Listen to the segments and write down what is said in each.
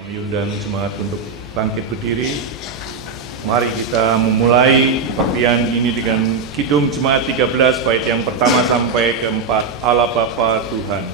Kami undang jemaat untuk bangkit berdiri. Mari kita memulai pemberian ini dengan Kidung Jemaat 13 bait yang pertama sampai keempat. Allah Bapa Tuhan.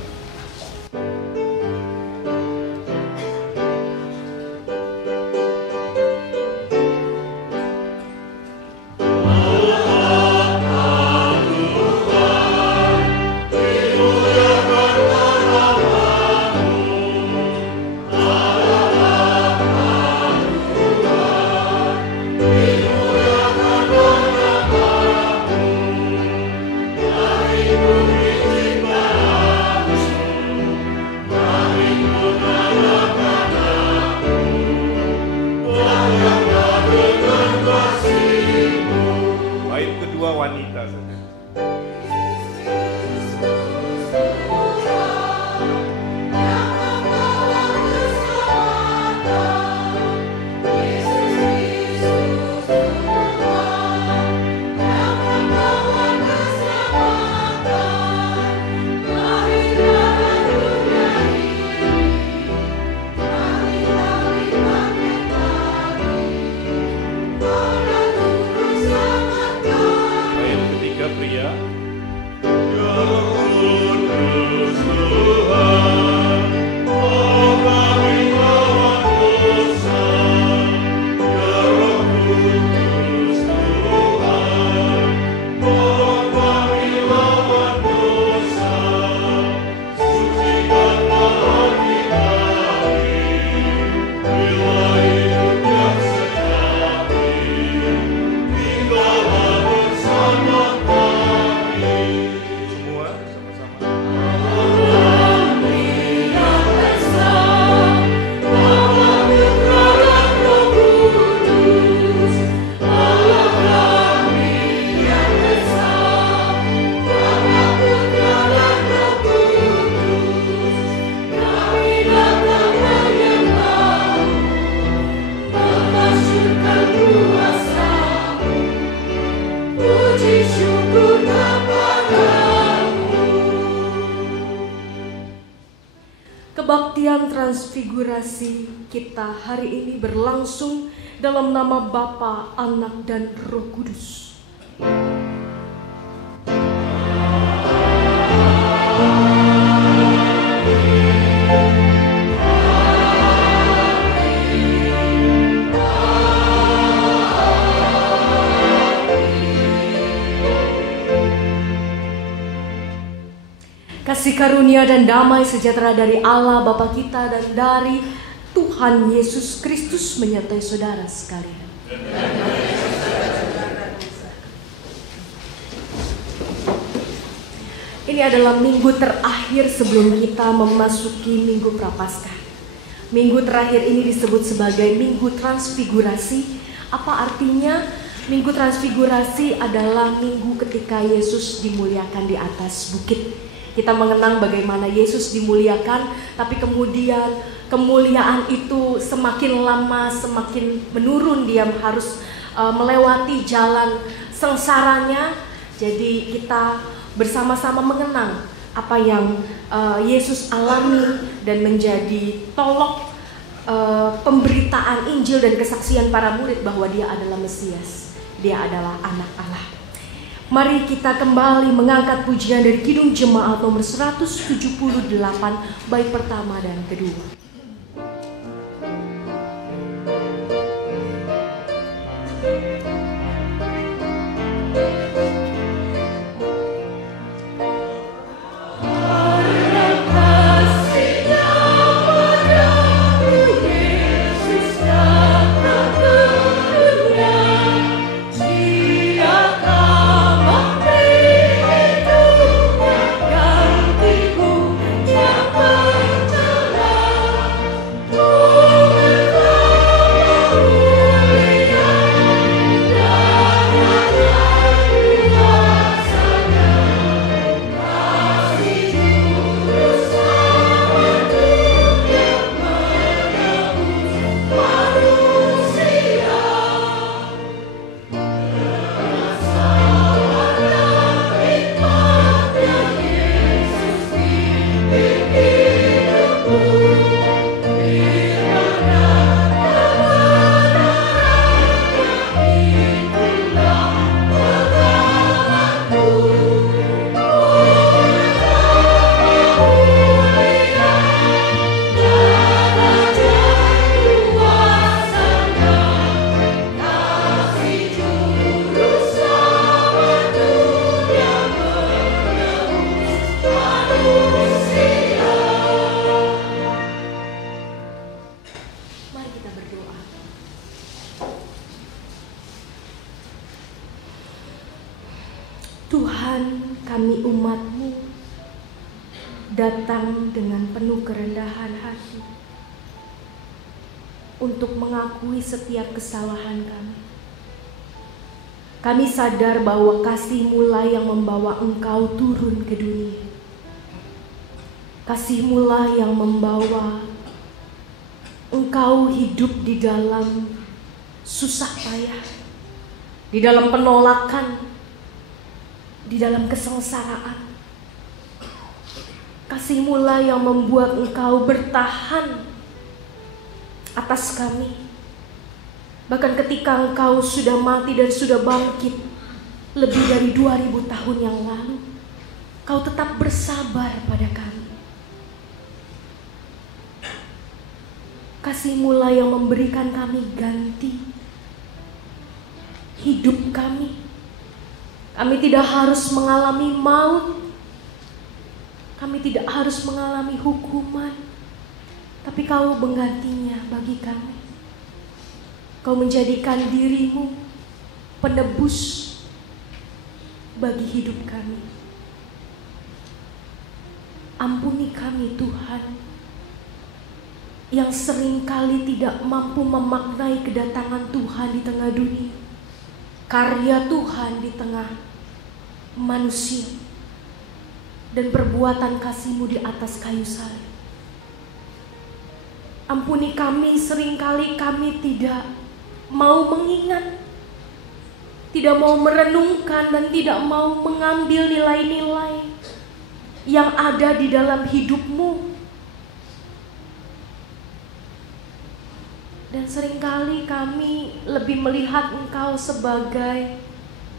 Kebaktian transfigurasi kita hari ini berlangsung dalam nama Bapa, Anak, dan Roh Kudus. Kasih karunia dan damai sejahtera dari Allah Bapa kita dan dari Tuhan Yesus Kristus menyertai saudara sekalian. Ini adalah minggu terakhir sebelum kita memasuki Minggu Prapaskah. Minggu terakhir ini disebut sebagai Minggu Transfigurasi. Apa artinya? Minggu Transfigurasi adalah minggu ketika Yesus dimuliakan di atas bukit. Kita mengenang bagaimana Yesus dimuliakan, tapi kemudian kemuliaan itu semakin lama semakin menurun. Dia harus melewati jalan sengsaranya. Jadi kita bersama-sama mengenang apa yang Yesus alami dan menjadi tolok pemberitaan Injil dan kesaksian para murid bahwa Dia adalah Mesias, Dia adalah Anak Allah. Mari kita kembali mengangkat pujian dari Kidung Jemaat nomor 178 bait pertama dan kedua. Tuhan, kami umat-Mu datang dengan penuh kerendahan hati untuk mengakui setiap kesalahan kami. Kami sadar bahwa kasih-Mu lah yang membawa Engkau turun ke dunia. Kasih-Mu lah yang membawa Engkau hidup di dalam susah payah, di dalam penolakan, di dalam kesengsaraan. Kasih-Mu lah yang membuat Engkau bertahan atas kami. Bahkan ketika Engkau sudah mati dan sudah bangkit lebih dari 2000 tahun yang lalu, Kau tetap bersabar pada kami. Kasih-Mu lah yang memberikan kami ganti hidup kami. Kami tidak harus mengalami maut, kami tidak harus mengalami hukuman, tapi Kau menggantinya bagi kami. Kau menjadikan diri-Mu penebus bagi hidup kami. Ampuni kami Tuhan, yang seringkali tidak mampu memaknai kedatangan Tuhan di tengah dunia, karya Tuhan di tengah manusia, dan perbuatan kasih-Mu di atas kayu salib. Ampuni kami, seringkali kami tidak mau mengingat, tidak mau merenungkan, dan tidak mau mengambil nilai-nilai yang ada di dalam hidup-Mu. Dan seringkali kami lebih melihat Engkau sebagai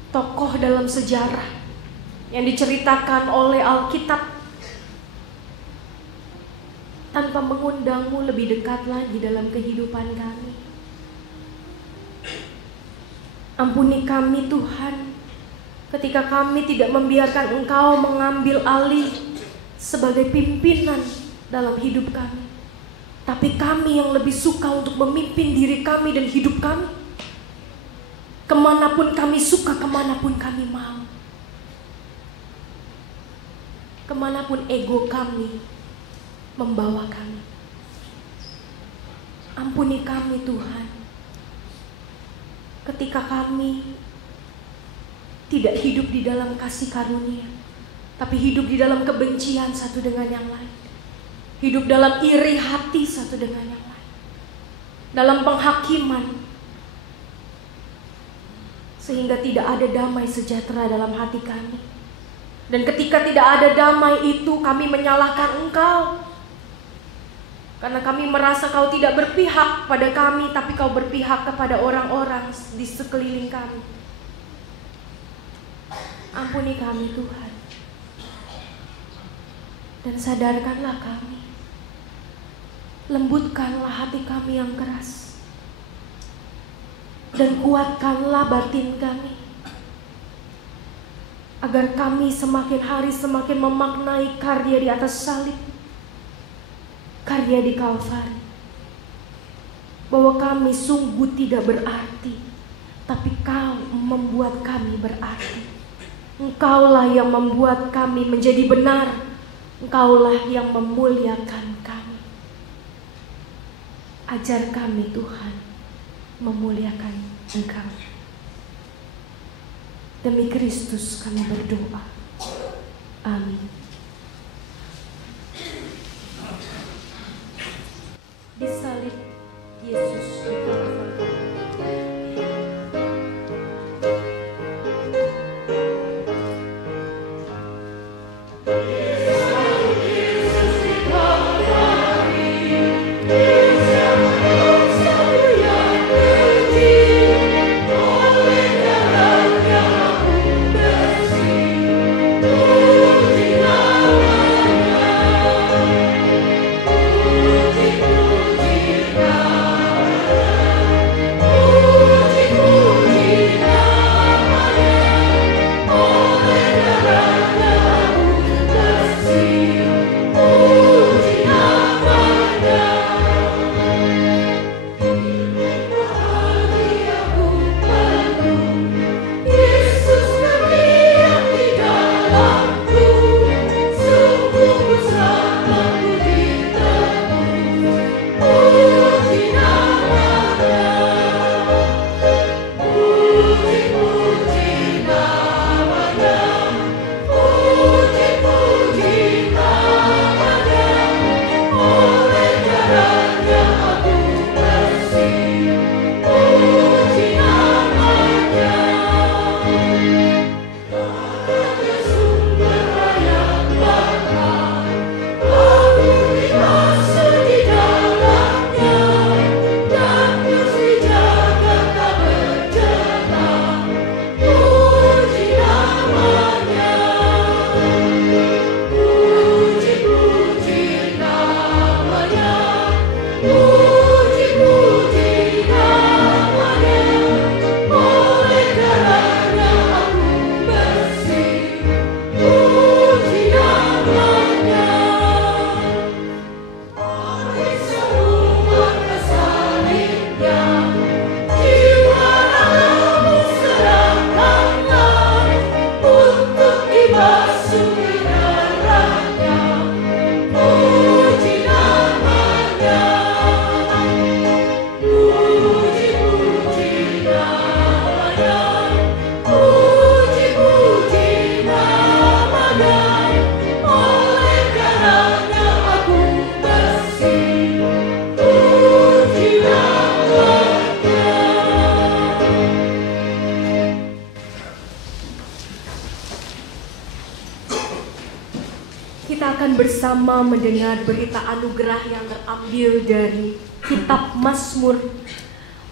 tokoh dalam sejarah yang diceritakan oleh Alkitab, tanpa mengundang-Mu lebih dekat lagi dalam kehidupan kami. Ampuni kami Tuhan, ketika kami tidak membiarkan Engkau mengambil alih sebagai pimpinan dalam hidup kami, tapi kami yang lebih suka untuk memimpin diri kami dan hidup kami kemanapun kami suka, kemanapun kami mau, kemanapun ego kami membawa kami. Ampuni kami Tuhan, ketika kami tidak hidup di dalam kasih karunia, tapi hidup di dalam kebencian satu dengan yang lain, hidup dalam iri hati satu dengan yang lain, dalam penghakiman, sehingga tidak ada damai sejahtera dalam hati kami. Dan ketika tidak ada damai itu, kami menyalahkan Engkau, karena kami merasa Kau tidak berpihak pada kami, tapi Kau berpihak kepada orang-orang di sekeliling kami. Ampuni kami Tuhan, dan sadarkanlah kami, lembutkanlah hati kami yang keras, dan kuatkanlah batin kami, agar kami semakin hari semakin memaknai karya di atas salib, karya di Kalvari, bahwa kami sungguh tidak berarti, tapi Kau membuat kami berarti. Engkaulah yang membuat kami menjadi benar, Engkaulah yang memuliakan kami. Ajar kami Tuhan memuliakan Engkau. Demi Kristus kami berdoa. Amin. Disalib Yesus di Kalvari. Oh sama-sama mendengar berita anugerah yang terambil dari kitab Mazmur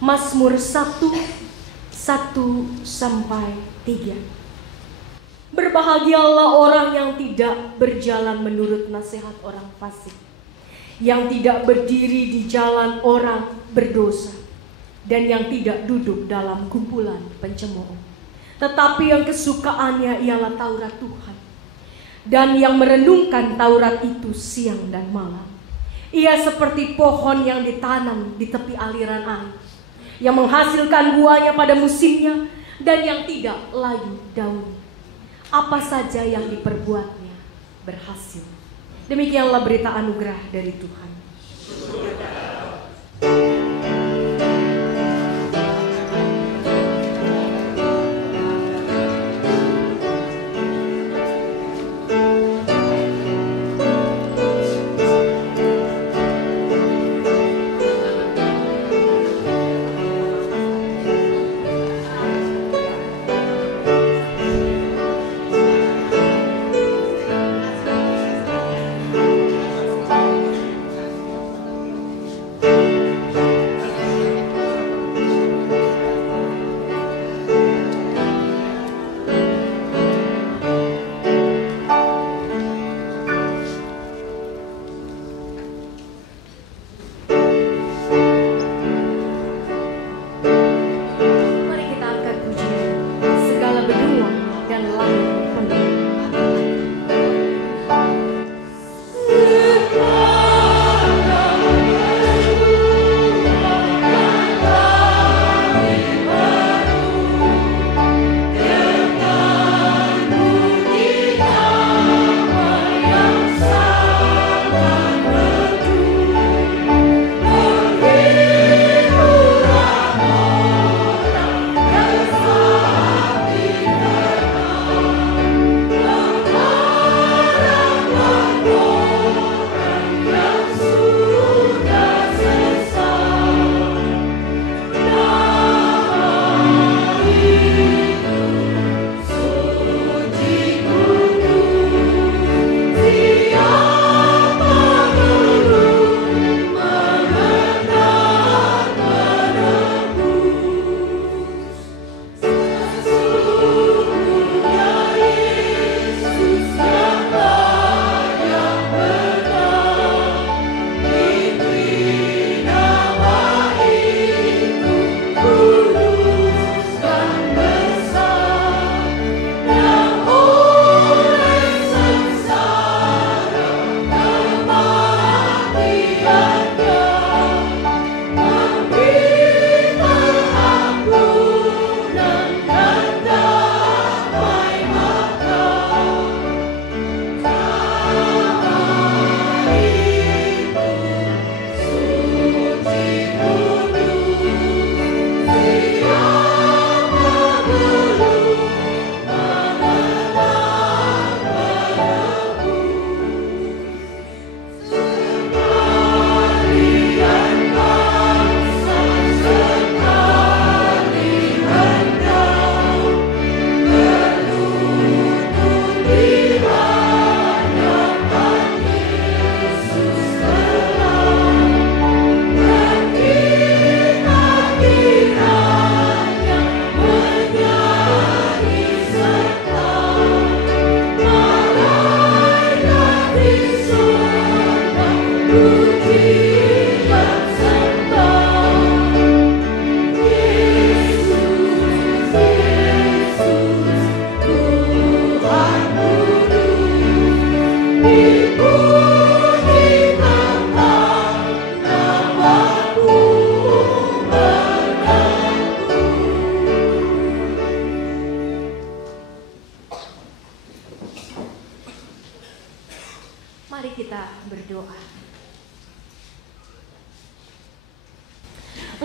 1:1-3. Berbahagialah orang yang tidak berjalan menurut nasihat orang fasik, yang tidak berdiri di jalan orang berdosa, dan yang tidak duduk dalam kumpulan pencemooh. Tetapi yang kesukaannya ialah Taurat Tuhan, dan yang merenungkan Taurat itu siang dan malam. Ia seperti pohon yang ditanam di tepi aliran air, yang menghasilkan buahnya pada musimnya, dan yang tidak layu daun. Apa saja yang diperbuatnya berhasil. Demikianlah berita anugerah dari Tuhan.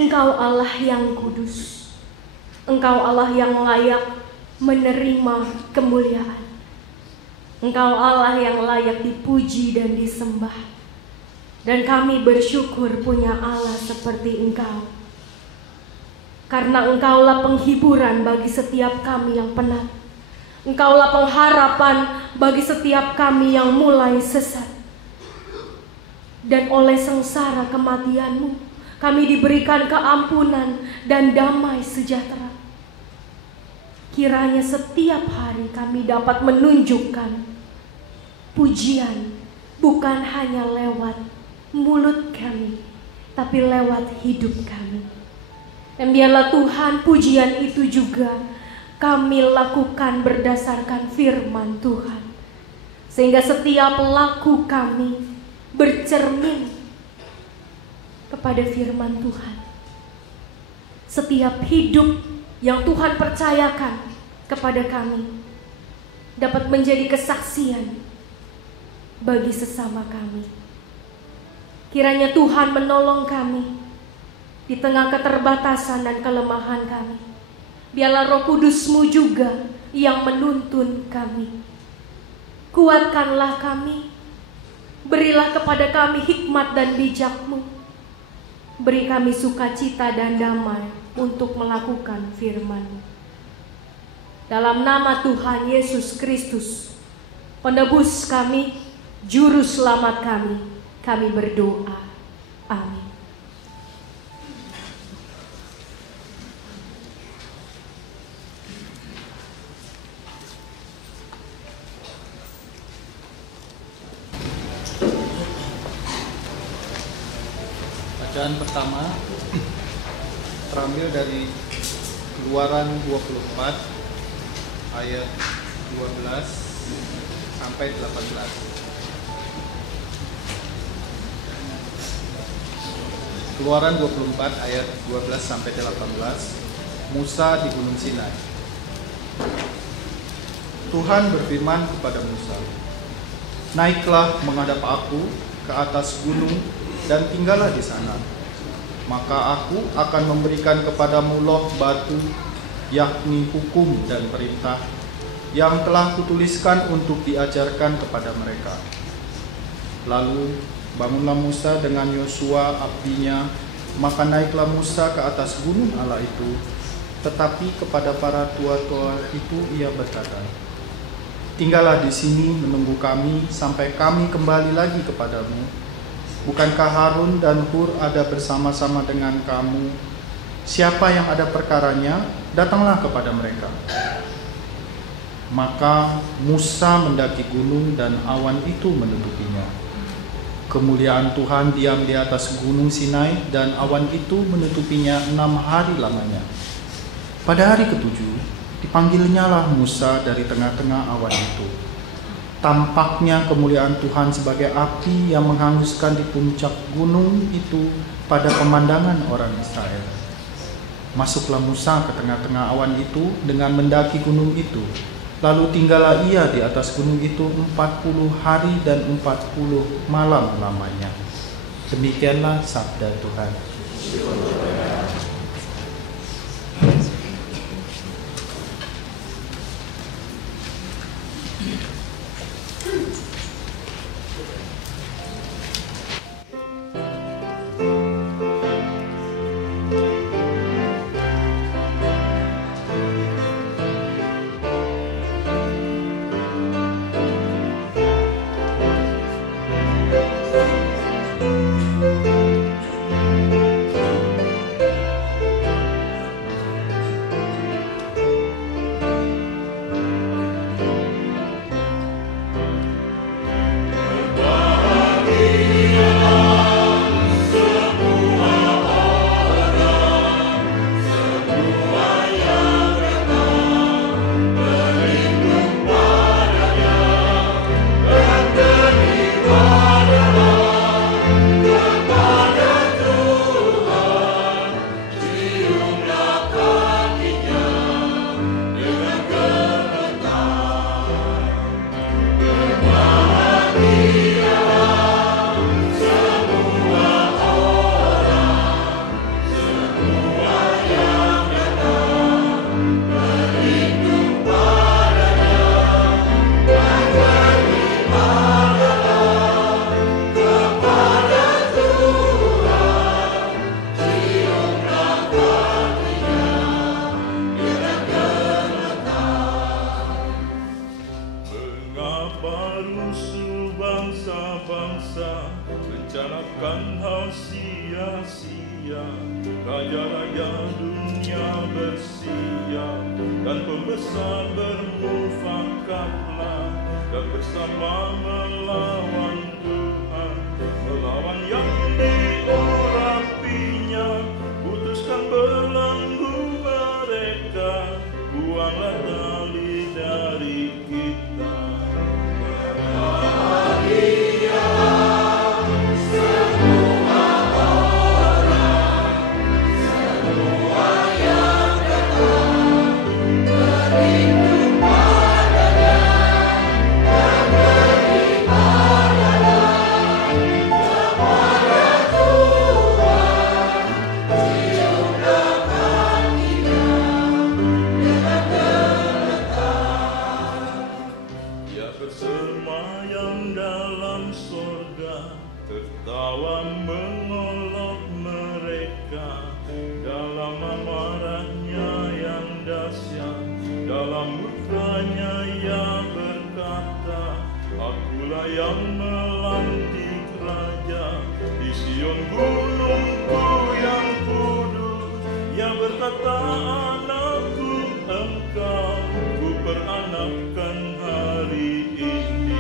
Engkau Allah yang kudus, Engkau Allah yang layak menerima kemuliaan. Engkau Allah yang layak dipuji dan disembah. Dan kami bersyukur punya Allah seperti Engkau. Karena Engkaulah penghiburan bagi setiap kami yang penat. Engkaulah pengharapan bagi setiap kami yang mulai sesat. dan oleh sengsara kematian-Mu kami diberikan keampunan dan damai sejahtera. Kiranya setiap hari kami dapat menunjukkan pujian bukan hanya lewat mulut kami, tapi lewat hidup kami. Dan biarlah Tuhan, pujian itu juga kami lakukan berdasarkan firman Tuhan, sehingga setiap laku kami bercermin kepada firman Tuhan. Setiap hidup yang Tuhan percayakan kepada kami dapat menjadi kesaksian bagi sesama kami. Kiranya Tuhan menolong kami di tengah keterbatasan dan kelemahan kami. Biarlah Roh Kudus-Mu juga yang menuntun kami. Kuatkanlah kami, berilah kepada kami hikmat dan bijak-Mu. Beri kami sukacita dan damai untuk melakukan firman-Mu. Dalam nama Tuhan Yesus Kristus, penebus kami, juru selamat kami berdoa. Amin. Bacaan pertama terambil dari Keluaran 24 ayat 12 sampai 18. Keluaran 24 ayat 12 sampai 18. Musa di Gunung Sinai. Tuhan berfirman kepada Musa, "Naiklah menghadap aku ke atas gunung dan tinggallah di sana. Maka aku akan memberikan kepadamu loh batu, yakni hukum dan perintah, yang telah kutuliskan untuk diajarkan kepada mereka." Lalu bangunlah Musa dengan Yosua abdinya, maka naiklah Musa ke atas gunung Allah itu. Tetapi kepada para tua-tua itu ia berkata, "Tinggallah di sini menunggu kami sampai kami kembali lagi kepadamu. Bukankah Harun dan Hur ada bersama-sama dengan kamu? Siapa yang ada perkaranya, datanglah kepada mereka." Maka Musa mendaki gunung dan awan itu menutupinya. Kemuliaan Tuhan diam di atas gunung Sinai dan awan itu menutupinya 6 hari lamanya. Pada hari ketujuh, dipanggilnya lah Musa dari tengah-tengah awan itu. Tampaknya kemuliaan Tuhan sebagai api yang menghanguskan di puncak gunung itu pada pemandangan orang Israel. Masuklah Musa ke tengah-tengah awan itu dengan mendaki gunung itu. Lalu tinggallah ia di atas gunung itu 40 hari dan 40 malam lamanya. Demikianlah sabda Tuhan. setia, raja-raja dunia bersiap, dan pembesar bermufakatlah, dan bersama melawan Tuhan, melawan yang diurapinya. Putuskan belenggu mereka, buanglah tali dari kita. Bersemayam dalam sorga, tertawa mengolok mereka. Dalam amarahnya yang dahsyat, dalam murkanya ia berkata, akulah yang melantik raja di Sion gunungku yang kudus. Yang berkata, anakku engkau, ku peranakkan hari ini.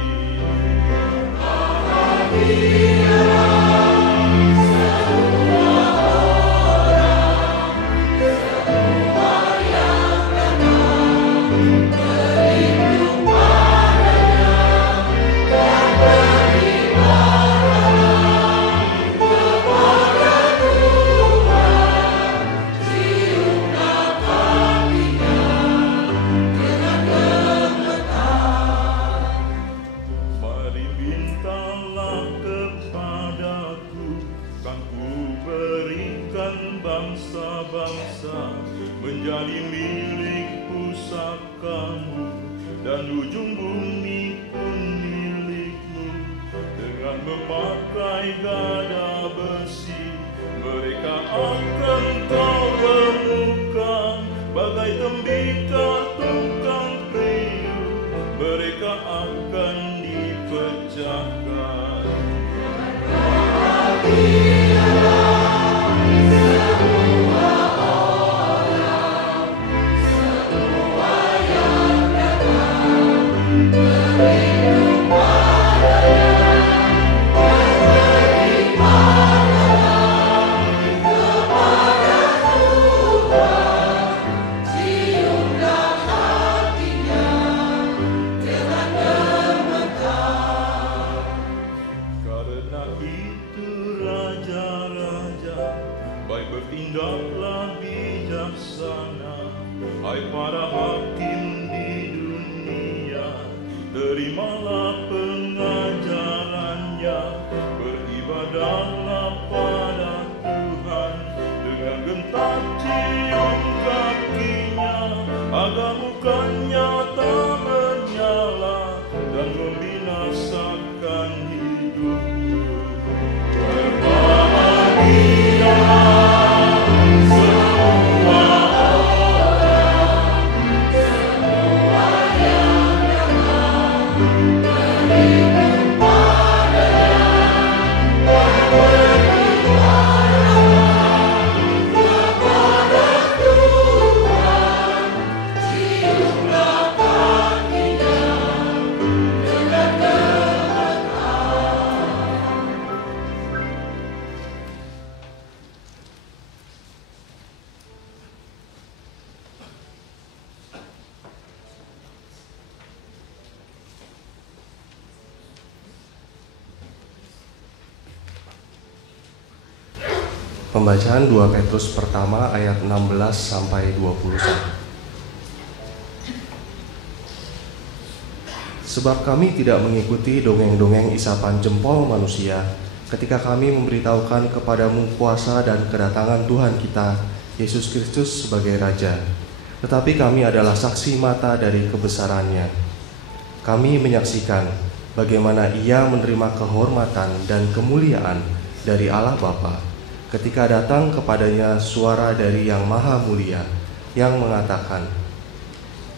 Bangsa-bangsa menjadi milik pusakamu, dan ujung bumi pun milikmu. Dengan memakai gada besi, mereka akan kau remukkan bagai tembikar tukang kayu. Mereka akan dipecahkan. Bertindaklah bijaksana, hai para hakim di dunia. Terimalah pengajarannya, beribadahlah pada Tuhan. Dengan gentar cium kakinya, agar mukanya tak menyala dan membinasakan hidupku. Berbahagia Pembacaan 2 Petrus pertama ayat 16 sampai 21. Sebab kami tidak mengikuti dongeng-dongeng isapan jempol manusia ketika kami memberitahukan kepadamu kuasa dan kedatangan Tuhan kita Yesus Kristus sebagai Raja, tetapi kami adalah saksi mata dari kebesarannya. Kami menyaksikan bagaimana Ia menerima kehormatan dan kemuliaan dari Allah Bapa ketika datang kepadanya suara dari Yang Maha Mulia yang mengatakan,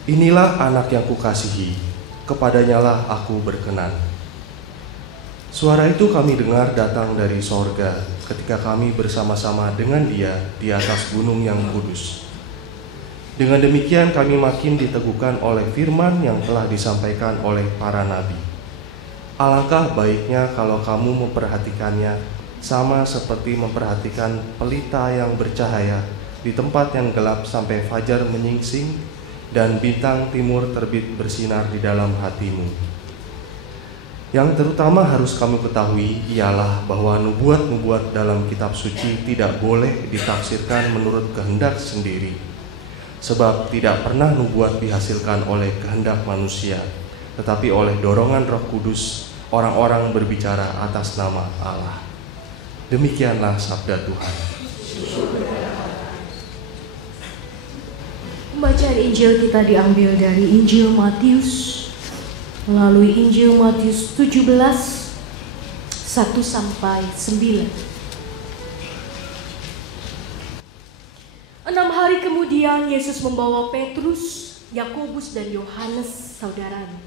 inilah anak yang kukasihi, kepadanyalah aku berkenan. Suara itu kami dengar datang dari sorga ketika kami bersama-sama dengan Dia di atas gunung yang kudus. Dengan demikian kami makin diteguhkan oleh firman yang telah disampaikan oleh para nabi. Alangkah baiknya kalau kamu memperhatikannya sama seperti memperhatikan pelita yang bercahaya di tempat yang gelap sampai fajar menyingsing dan bintang timur terbit bersinar di dalam hatimu. Yang terutama harus kamu ketahui ialah bahwa nubuat-nubuat dalam kitab suci tidak boleh ditafsirkan menurut kehendak sendiri. Sebab tidak pernah nubuat dihasilkan oleh kehendak manusia, tetapi oleh dorongan Roh Kudus orang-orang berbicara atas nama Allah. Demikianlah sabda Tuhan. Pembacaan Injil kita diambil dari Injil Matius melalui Injil Matius 17 1-9. 6 hari kemudian Yesus membawa Petrus, Yakobus dan Yohanes saudaranya,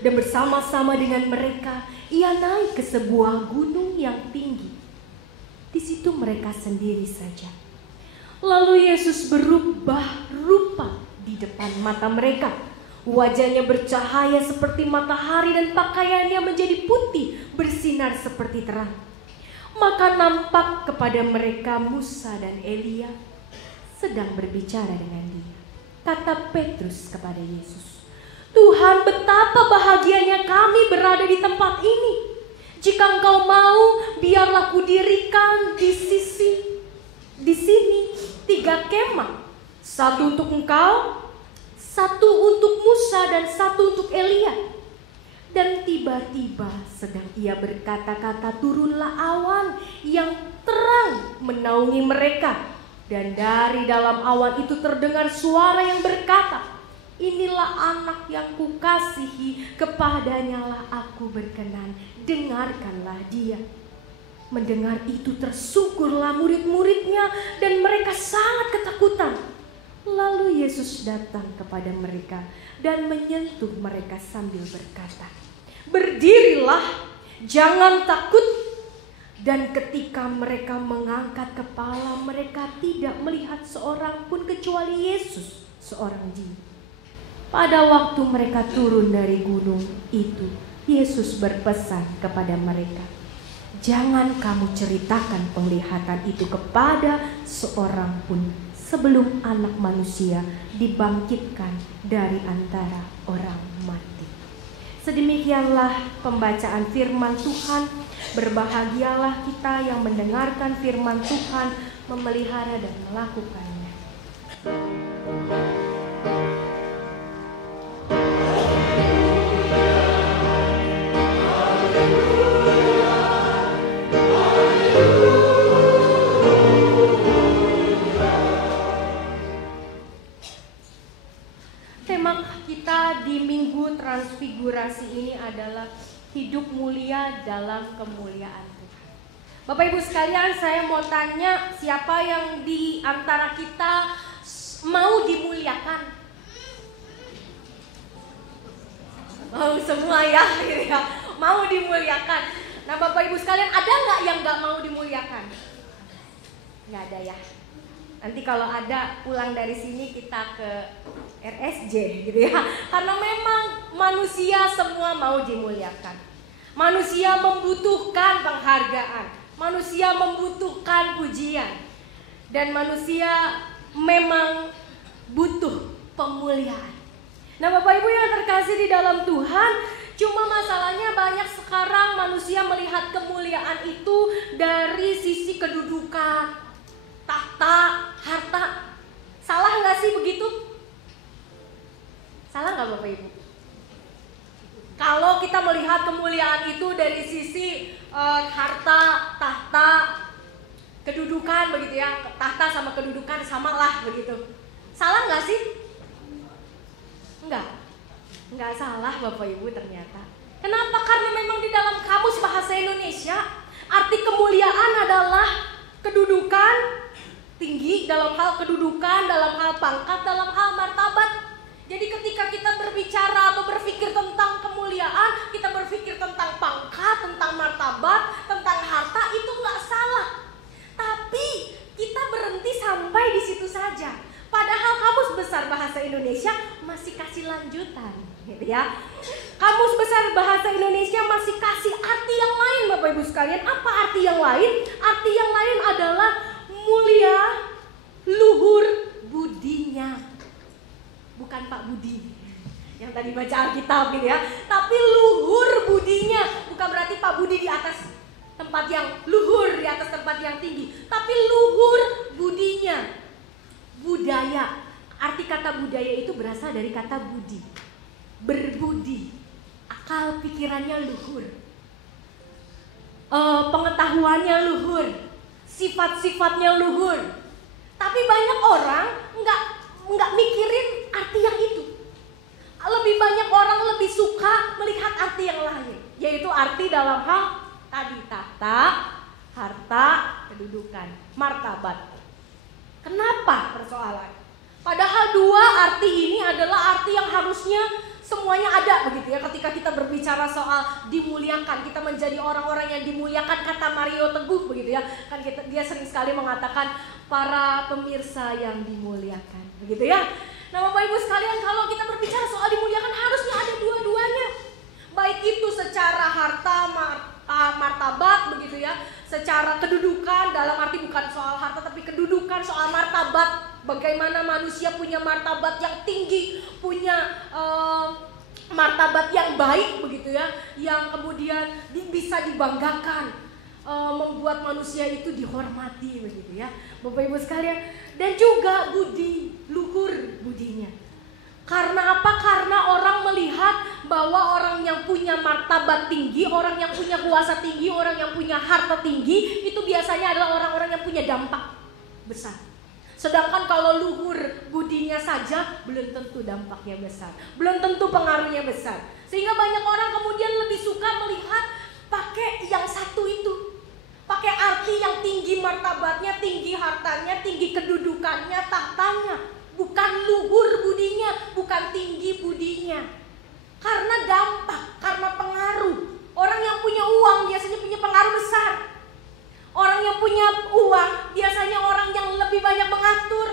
dan bersama-sama dengan mereka ia naik ke sebuah gunung yang tinggi. Di situ mereka sendiri saja. Lalu Yesus berubah rupa di depan mata mereka. Wajahnya bercahaya seperti matahari dan pakaiannya menjadi putih bersinar seperti terang. Maka nampak kepada mereka Musa dan Elia sedang berbicara dengan dia. Kata Petrus kepada Yesus, "Tuhan, betapa bahagianya kami berada di tempat ini. Jika Engkau mau, biarlah kudirikan di sini 3 kemah. 1 untuk Engkau, 1 untuk Musa, dan 1 untuk Elia." Dan tiba-tiba sedang ia berkata-kata, turunlah awan yang terang menaungi mereka. Dan dari dalam awan itu terdengar suara yang berkata, "Inilah anak yang kukasihi, kepadanyalah aku berkenan, dengarkanlah dia." Mendengar itu tersungkurlah murid-muridnya dan mereka sangat ketakutan. Lalu Yesus datang kepada mereka dan menyentuh mereka sambil berkata, "Berdirilah, jangan takut." Dan ketika mereka mengangkat kepala, mereka tidak melihat seorang pun kecuali Yesus seorang diri. Pada waktu mereka turun dari gunung itu, Yesus berpesan kepada mereka, "Jangan kamu ceritakan penglihatan itu kepada seorang pun sebelum Anak Manusia dibangkitkan dari antara orang mati." Sedemikianlah pembacaan firman Tuhan. Berbahagialah kita yang mendengarkan firman Tuhan, memelihara dan melakukannya. Tema kita di Minggu Transfigurasi ini adalah hidup mulia dalam kemuliaan Tuhan. Bapak Ibu sekalian, saya mau tanya, siapa yang di antara kita mau dimuliakan? Mau semua ya, gitu ya. Mau dimuliakan. Nah Bapak Ibu sekalian, ada nggak yang nggak mau dimuliakan? Nggak ada ya. Nanti kalau ada, pulang dari sini kita ke RSJ gitu ya. Karena memang manusia semua mau dimuliakan. Manusia membutuhkan penghargaan. Manusia membutuhkan pujian. Dan manusia memang butuh pemuliaan. Nah Bapak Ibu yang terkasih di dalam Tuhan, cuma masalahnya banyak sekarang manusia melihat kemuliaan itu dari sisi kedudukan, tahta, harta. Salah nggak sih begitu? Salah nggak Bapak Ibu? Kalau kita melihat kemuliaan itu dari sisi harta, tahta, kedudukan begitu ya, tahta sama kedudukan samalah begitu. Salah nggak sih? Nggak salah Bapak Ibu ternyata. Kenapa? Karena memang di dalam kamus bahasa Indonesia arti kemuliaan adalah kedudukan tinggi dalam hal kedudukan, dalam hal pangkat, dalam hal martabat. Jadi ketika kita berbicara atau berpikir tentang kemuliaan, kita berpikir tentang pangkat, tentang martabat, tentang harta, itu nggak salah. Tapi kita berhenti sampai di situ saja. Padahal Kamus Besar Bahasa Indonesia masih kasih lanjutan, gitu ya. Kamus Besar Bahasa Indonesia masih kasih arti yang lain, Bapak Ibu sekalian. Apa arti yang lain? Arti yang lain adalah mulia, luhur, budinya. Bukan Pak Budi yang tadi baca Alkitab gitu ya, tapi luhur budinya. Bukan berarti Pak Budi di atas tempat yang luhur, di atas tempat yang tinggi, tapi luhur budinya. Budaya, arti kata budaya itu berasal dari kata budi, berbudi, akal pikirannya luhur, pengetahuannya luhur, sifat-sifatnya luhur. Tapi banyak orang nggak mikirin arti yang itu. Lebih banyak orang lebih suka melihat arti yang lain, yaitu arti dalam hal tadi tahta, harta, kedudukan, martabat. Kenapa persoalan? Padahal dua arti ini adalah arti yang harusnya semuanya ada begitu ya. Ketika kita berbicara soal dimuliakan, kita menjadi orang-orang yang dimuliakan, kata Mario Teguh begitu ya. Kan dia sering sekali mengatakan para pemirsa yang dimuliakan begitu ya. Nah Bapak Ibu sekalian, kalau kita berbicara soal dimuliakan harusnya ada dua-duanya. Baik itu secara harta, martabat begitu ya, secara kedudukan, dalam arti bukan soal harta tapi kedudukan, soal martabat. Bagaimana manusia punya martabat yang tinggi, punya martabat yang baik begitu ya, yang kemudian bisa dibanggakan, membuat manusia itu dihormati begitu ya, Bapak Ibu sekalian. Dan juga budi, luhur budinya. Karena apa? Karena orang melihat bahwa orang yang punya martabat tinggi, orang yang punya kuasa tinggi, orang yang punya harta tinggi, itu biasanya adalah orang-orang yang punya dampak besar. Sedangkan kalau luhur budinya saja belum tentu dampaknya besar, belum tentu pengaruhnya besar. Sehingga banyak orang kemudian lebih suka melihat pakai yang satu itu, pakai arti yang tinggi martabatnya, tinggi hartanya, tinggi kedudukannya, tahtanya, bukan luhur budinya, bukan tinggi budinya. Karena dampak, karena pengaruh. Orang yang punya uang biasanya punya pengaruh besar. Orang yang punya uang biasanya orang yang lebih banyak mengatur,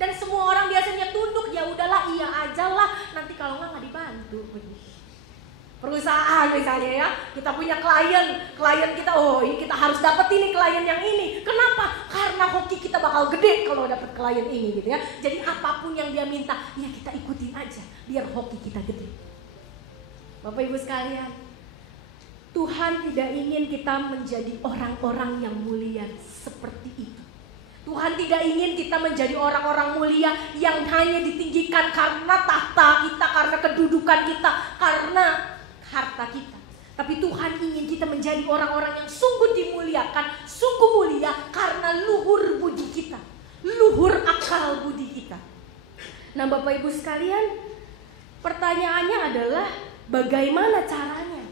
dan semua orang biasanya tunduk. Ya udahlah, iya aja lah, nanti kalau nggak dibantu. Perusahaan misalnya ya, kita punya klien kita, oh ini kita harus dapat ini klien yang ini. Kenapa? Karena hoki kita bakal gede kalau dapat klien ini gitu ya. Jadi apapun yang dia minta, ya kita ikutin aja biar hoki kita gede. Bapak Ibu sekalian, Tuhan tidak ingin kita menjadi orang-orang yang mulia seperti itu. Tuhan tidak ingin kita menjadi orang-orang mulia yang hanya ditinggikan karena tahta kita, karena kedudukan kita, karena harta kita. Tapi Tuhan ingin kita menjadi orang-orang yang sungguh dimuliakan, sungguh mulia karena luhur budi kita, luhur akal budi kita. Nah Bapak Ibu sekalian, pertanyaannya adalah bagaimana caranya?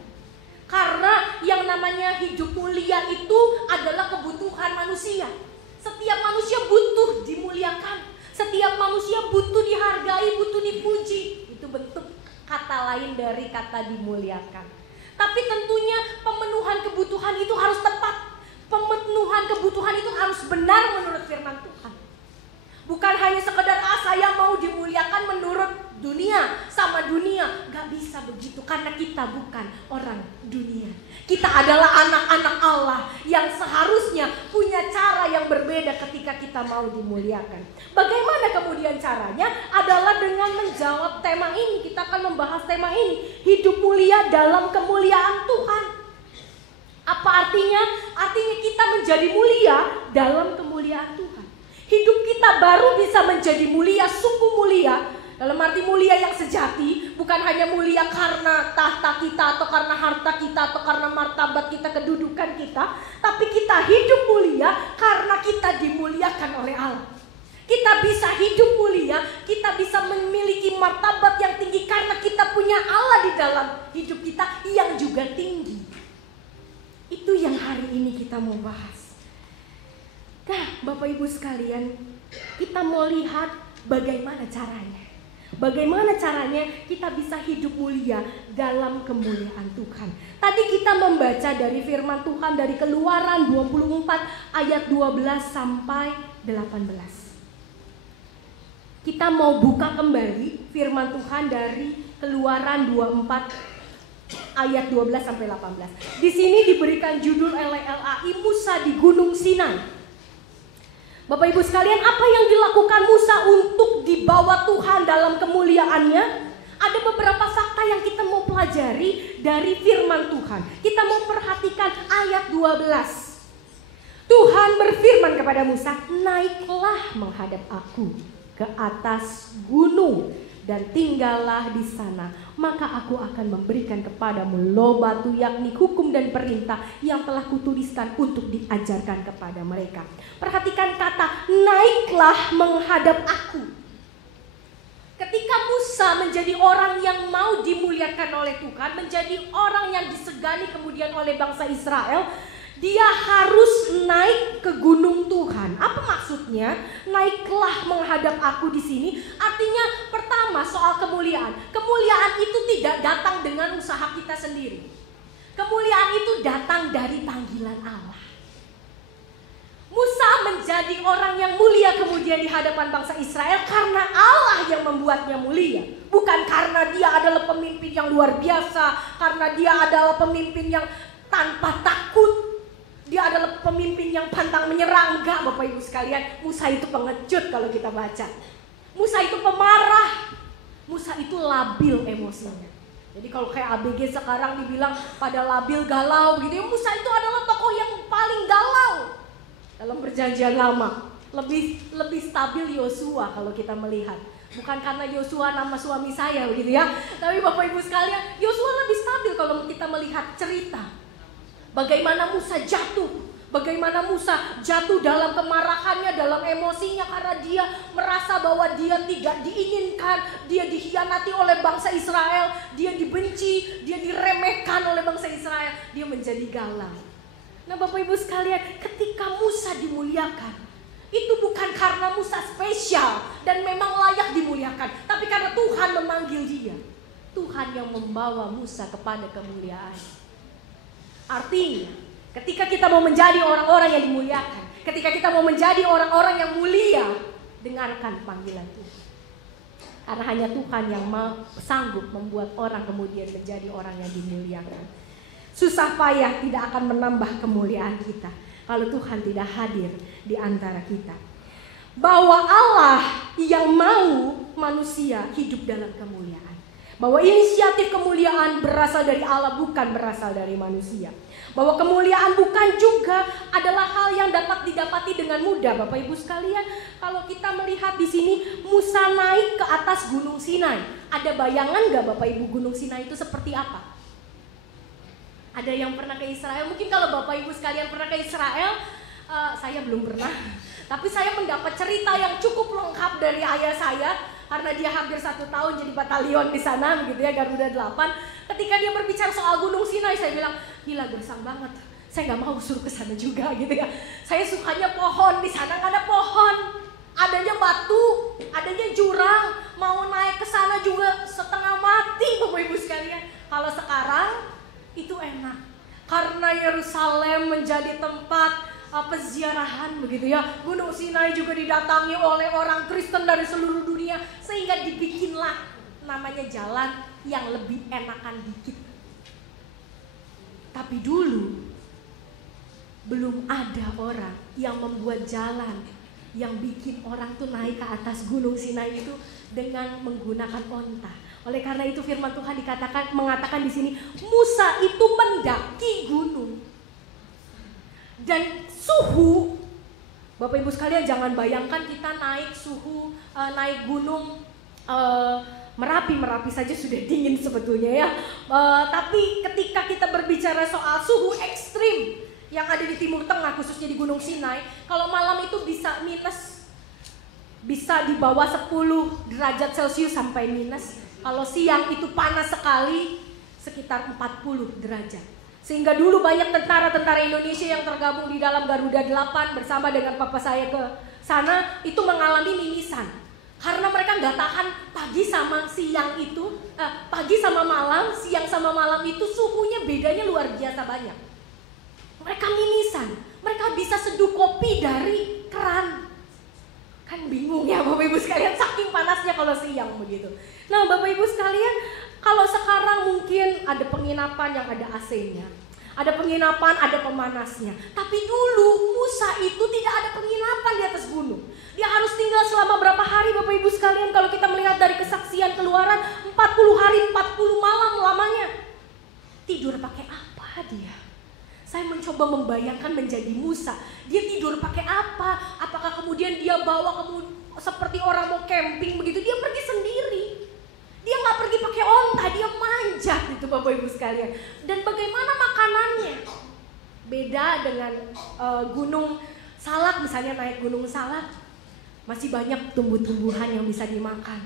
Karena yang namanya hidup mulia itu adalah kebutuhan manusia. Setiap manusia butuh dimuliakan, setiap manusia butuh dihargai, butuh dipuji. Itu bentuk kata lain dari kata dimuliakan. Tapi tentunya pemenuhan kebutuhan itu harus tepat. Pemenuhan kebutuhan itu harus benar menurut firman Tuhan. Bukan hanya sekedar saya mau dimuliakan menurut dunia, sama dunia. Gak bisa begitu karena kita bukan orang dunia. Kita adalah anak-anak Allah yang seharusnya punya cara yang berbeda ketika kita mau dimuliakan. Bagaimana kemudian caranya? Adalah dengan menjawab tema ini. Kita akan membahas tema ini, hidup mulia dalam kemuliaan Tuhan. Apa artinya? Artinya kita menjadi mulia dalam kemuliaan Tuhan. Hidup kita baru bisa menjadi mulia, sungguh mulia. Dalam arti mulia yang sejati, bukan hanya mulia karena tahta kita, atau karena harta kita, atau karena martabat kita, kedudukan kita. Tapi kita hidup mulia karena kita dimuliakan oleh Allah. Kita bisa hidup mulia, kita bisa memiliki martabat yang tinggi karena kita punya Allah di dalam hidup kita yang juga tinggi. Itu yang hari ini kita mau bahas. Nah Bapak Ibu sekalian, kita mau lihat bagaimana caranya. Bagaimana caranya kita bisa hidup mulia dalam kemuliaan Tuhan? Tadi kita membaca dari firman Tuhan dari Keluaran 24 ayat 12 sampai 18. Kita mau buka kembali firman Tuhan dari Keluaran 24 ayat 12 sampai 18. Di sini diberikan judul LLAI Musa di Gunung Sinai. Bapak Ibu sekalian, apa yang dilakukan Musa untuk dibawa Tuhan dalam kemuliaannya? Ada beberapa fakta yang kita mau pelajari dari firman Tuhan. Kita mau perhatikan ayat 12. Tuhan berfirman kepada Musa, naiklah menghadap aku ke atas gunung dan tinggallah di sana, maka aku akan memberikan kepadamu loh batu, yakni hukum dan perintah yang telah kutuliskan untuk diajarkan kepada mereka. Perhatikan kata naiklah menghadap aku. Ketika Musa menjadi orang yang mau dimuliakan oleh Tuhan, menjadi orang yang disegani kemudian oleh bangsa Israel, dia harus naik ke gunung Tuhan. Apa maksudnya? Naiklah menghadap aku di sini. Artinya pertama soal kemuliaan. Kemuliaan itu tidak datang dengan usaha kita sendiri. Kemuliaan itu datang dari panggilan Allah. Musa menjadi orang yang mulia kemudian di hadapan bangsa Israel karena Allah yang membuatnya mulia. Bukan karena dia adalah pemimpin yang luar biasa, karena dia adalah pemimpin yang tanpa takut, dia adalah pemimpin yang pantang menyerah. Enggak, Bapak Ibu sekalian. Musa itu pengecut kalau kita baca. Musa itu pemarah. Musa itu labil emosinya. Jadi kalau kayak ABG sekarang dibilang pada labil galau gitu ya, Musa itu adalah tokoh yang paling galau dalam perjanjian lama. Lebih stabil Yosua kalau kita melihat. Bukan karena Yosua nama suami saya begitu ya. Tapi Bapak Ibu sekalian, Yosua lebih stabil kalau kita melihat cerita. Bagaimana Musa jatuh dalam kemarahannya, dalam emosinya karena dia merasa bahwa dia tidak diinginkan, dia dikhianati oleh bangsa Israel, dia dibenci, dia diremehkan oleh bangsa Israel, dia menjadi galau. Nah Bapak Ibu sekalian, ketika Musa dimuliakan, itu bukan karena Musa spesial dan memang layak dimuliakan, tapi karena Tuhan memanggil dia. Tuhan yang membawa Musa kepada kemuliaan. Artinya, ketika kita mau menjadi orang-orang yang dimuliakan, ketika kita mau menjadi orang-orang yang mulia, dengarkan panggilan Tuhan. Karena hanya Tuhan yang sanggup membuat orang kemudian menjadi orang yang dimuliakan. Susah payah tidak akan menambah kemuliaan kita kalau Tuhan tidak hadir di antara kita. Bahwa Allah yang mau manusia hidup dalam kemuliaan. Bahwa inisiatif kemuliaan berasal dari Allah, bukan berasal dari manusia. Bahwa kemuliaan bukan juga adalah hal yang dapat didapati dengan mudah. Bapak Ibu sekalian, kalau kita melihat di sini Musa naik ke atas Gunung Sinai. Ada bayangan gak Bapak Ibu Gunung Sinai itu seperti apa? Ada yang pernah ke Israel? Mungkin kalau Bapak Ibu sekalian pernah ke Israel, saya belum pernah. Tapi saya mendapat cerita yang cukup lengkap dari ayah saya. Karena dia hampir 1 tahun jadi batalion di sana, begitu ya, Garuda 8. Ketika dia berbicara soal Gunung Sinai, saya bilang, gila gersang banget. Saya nggak mau suruh ke sana juga, gitu ya. Saya sukanya pohon, di sana nggak ada pohon, adanya batu, adanya jurang. Mau naik ke sana juga setengah mati, Bapak Ibu sekalian. Kalau sekarang itu enak, karena Yerusalem menjadi tempat peziarahan begitu ya. Gunung Sinai juga didatangi oleh orang Kristen dari seluruh dunia, sehingga dibikinlah namanya jalan yang lebih enakan dikit. Tapi dulu belum ada orang yang membuat jalan yang bikin orang tuh naik ke atas Gunung Sinai itu dengan menggunakan onta. Oleh karena itu firman Tuhan mengatakan di sini, Musa itu mendaki gunung. Dan suhu, Bapak Ibu sekalian jangan bayangkan kita naik naik gunung Merapi saja sudah dingin sebetulnya ya. Tapi ketika kita berbicara soal suhu ekstrim yang ada di Timur Tengah, khususnya di Gunung Sinai, kalau malam itu bisa di bawah 10 derajat Celcius sampai minus. Kalau siang itu panas sekali, sekitar 40 derajat. Sehingga dulu banyak tentara-tentara Indonesia yang tergabung di dalam Garuda 8 bersama dengan papa saya ke sana itu mengalami mimisan. Karena mereka nggak tahan pagi sama siang itu, pagi sama malam, siang sama malam itu suhunya bedanya luar biasa banyak. Mereka mimisan, mereka bisa seduh kopi dari keran. Kan bingung ya Bapak Ibu sekalian, saking panasnya kalau siang begitu. Nah Bapak Ibu sekalian, kalau sekarang mungkin ada penginapan yang ada AC-nya, ada penginapan, ada pemanasnya. Tapi dulu Musa itu tidak ada penginapan di atas gunung. Dia harus tinggal selama berapa hari Bapak Ibu sekalian? Kalau kita melihat dari kesaksian Keluaran, 40 hari 40 malam lamanya. Tidur pakai apa dia? Saya mencoba membayangkan menjadi Musa. Dia tidur pakai apa? Apakah kemudian dia bawa seperti orang mau camping begitu? Dia pergi sendiri. Dia nggak pergi pakai onta, dia manjat itu Bapak Ibu sekalian. Dan bagaimana makanannya? Beda dengan gunung Salak, misalnya naik gunung Salak. Masih banyak tumbuh-tumbuhan yang bisa dimakan.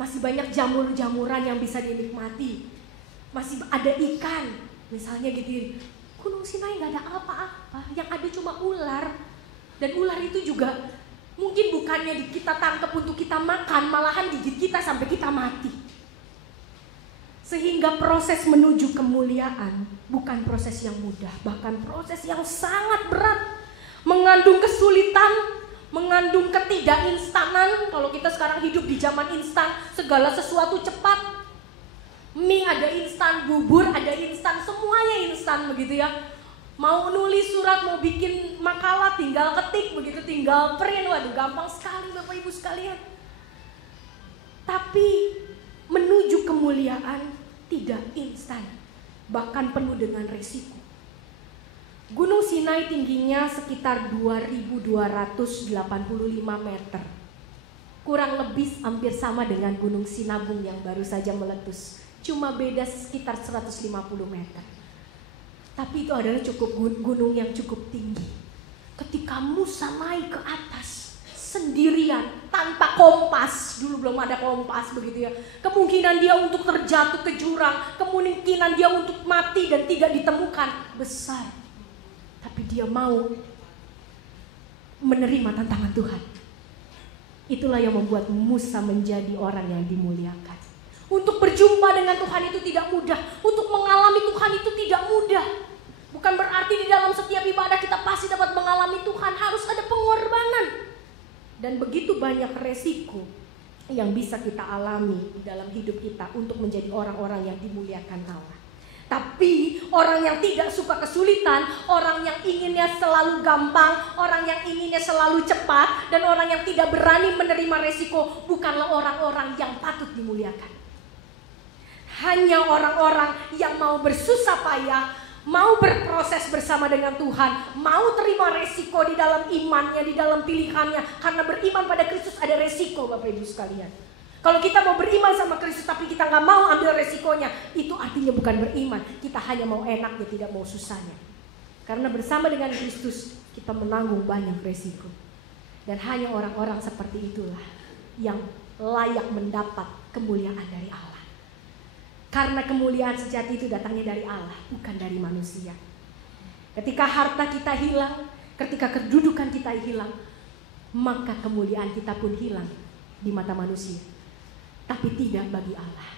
Masih banyak jamur-jamuran yang bisa dinikmati. Masih ada ikan, misalnya gitu. Gunung Sinai nggak ada apa-apa, yang ada cuma ular. Dan ular itu juga mungkin bukannya kita tangkap untuk kita makan, malahan gigit kita sampai kita mati. Sehingga proses menuju kemuliaan bukan proses yang mudah, bahkan proses yang sangat berat. Mengandung kesulitan, mengandung ketidakinstanan. Kalau kita sekarang hidup di zaman instan, segala sesuatu cepat. Mie ada instan, bubur ada instan, semuanya instan begitu ya. Mau nulis surat, mau bikin makalah, tinggal ketik begitu, tinggal print. Waduh, gampang sekali Bapak Ibu sekalian. Tapi menuju kemuliaan tidak instan, bahkan penuh dengan risiko. Gunung Sinai tingginya sekitar 2.285 meter. Kurang lebih hampir sama dengan Gunung Sinabung yang baru saja meletus. Cuma beda sekitar 150 meter. Tapi itu adalah gunung yang cukup tinggi. Ketika Musa naik ke atas sendirian, tanpa kompas, dulu belum ada kompas begitu ya. Kemungkinan dia untuk terjatuh ke jurang, kemungkinan dia untuk mati dan tidak ditemukan besar. Tapi dia mau menerima tantangan Tuhan. Itulah yang membuat Musa menjadi orang yang dimuliakan. Untuk berjumpa dengan Tuhan itu tidak mudah. Untuk mengalami Tuhan itu tidak mudah. Bukan berarti di dalam setiap ibadah kita pasti dapat mengalami Tuhan. Harus ada pengorbanan. Dan begitu banyak resiko yang bisa kita alami di dalam hidup kita untuk menjadi orang-orang yang dimuliakan Allah. Tapi orang yang tidak suka kesulitan, orang yang inginnya selalu gampang, orang yang inginnya selalu cepat, dan orang yang tidak berani menerima resiko, bukanlah orang-orang yang patut dimuliakan. Hanya orang-orang yang mau bersusah payah, mau berproses bersama dengan Tuhan, mau terima resiko di dalam imannya, di dalam pilihannya. Karena beriman pada Kristus ada resiko Bapak Ibu sekalian. Kalau kita mau beriman sama Kristus tapi kita gak mau ambil resikonya, itu artinya bukan beriman. Kita hanya mau enaknya, tidak mau susahnya. Karena bersama dengan Kristus kita menanggung banyak resiko. Dan hanya orang-orang seperti itulah yang layak mendapat kemuliaan dari Allah. Karena kemuliaan sejati itu datangnya dari Allah, bukan dari manusia. Ketika harta kita hilang, ketika kedudukan kita hilang, maka kemuliaan kita pun hilang di mata manusia. Tapi tidak bagi Allah.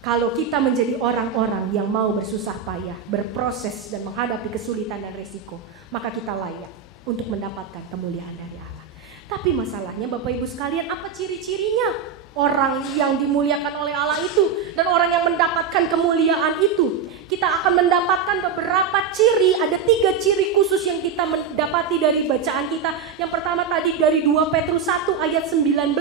Kalau kita menjadi orang-orang yang mau bersusah payah, berproses dan menghadapi kesulitan dan resiko, maka kita layak untuk mendapatkan kemuliaan dari Allah. Tapi masalahnya Bapak Ibu sekalian, apa ciri-cirinya orang yang dimuliakan oleh Allah itu dan orang yang mendapatkan kemuliaan itu? Kita akan mendapatkan beberapa ciri, ada 3 ciri khusus yang kita mendapati dari bacaan kita. Yang pertama tadi dari 2 Petrus 1 ayat 19.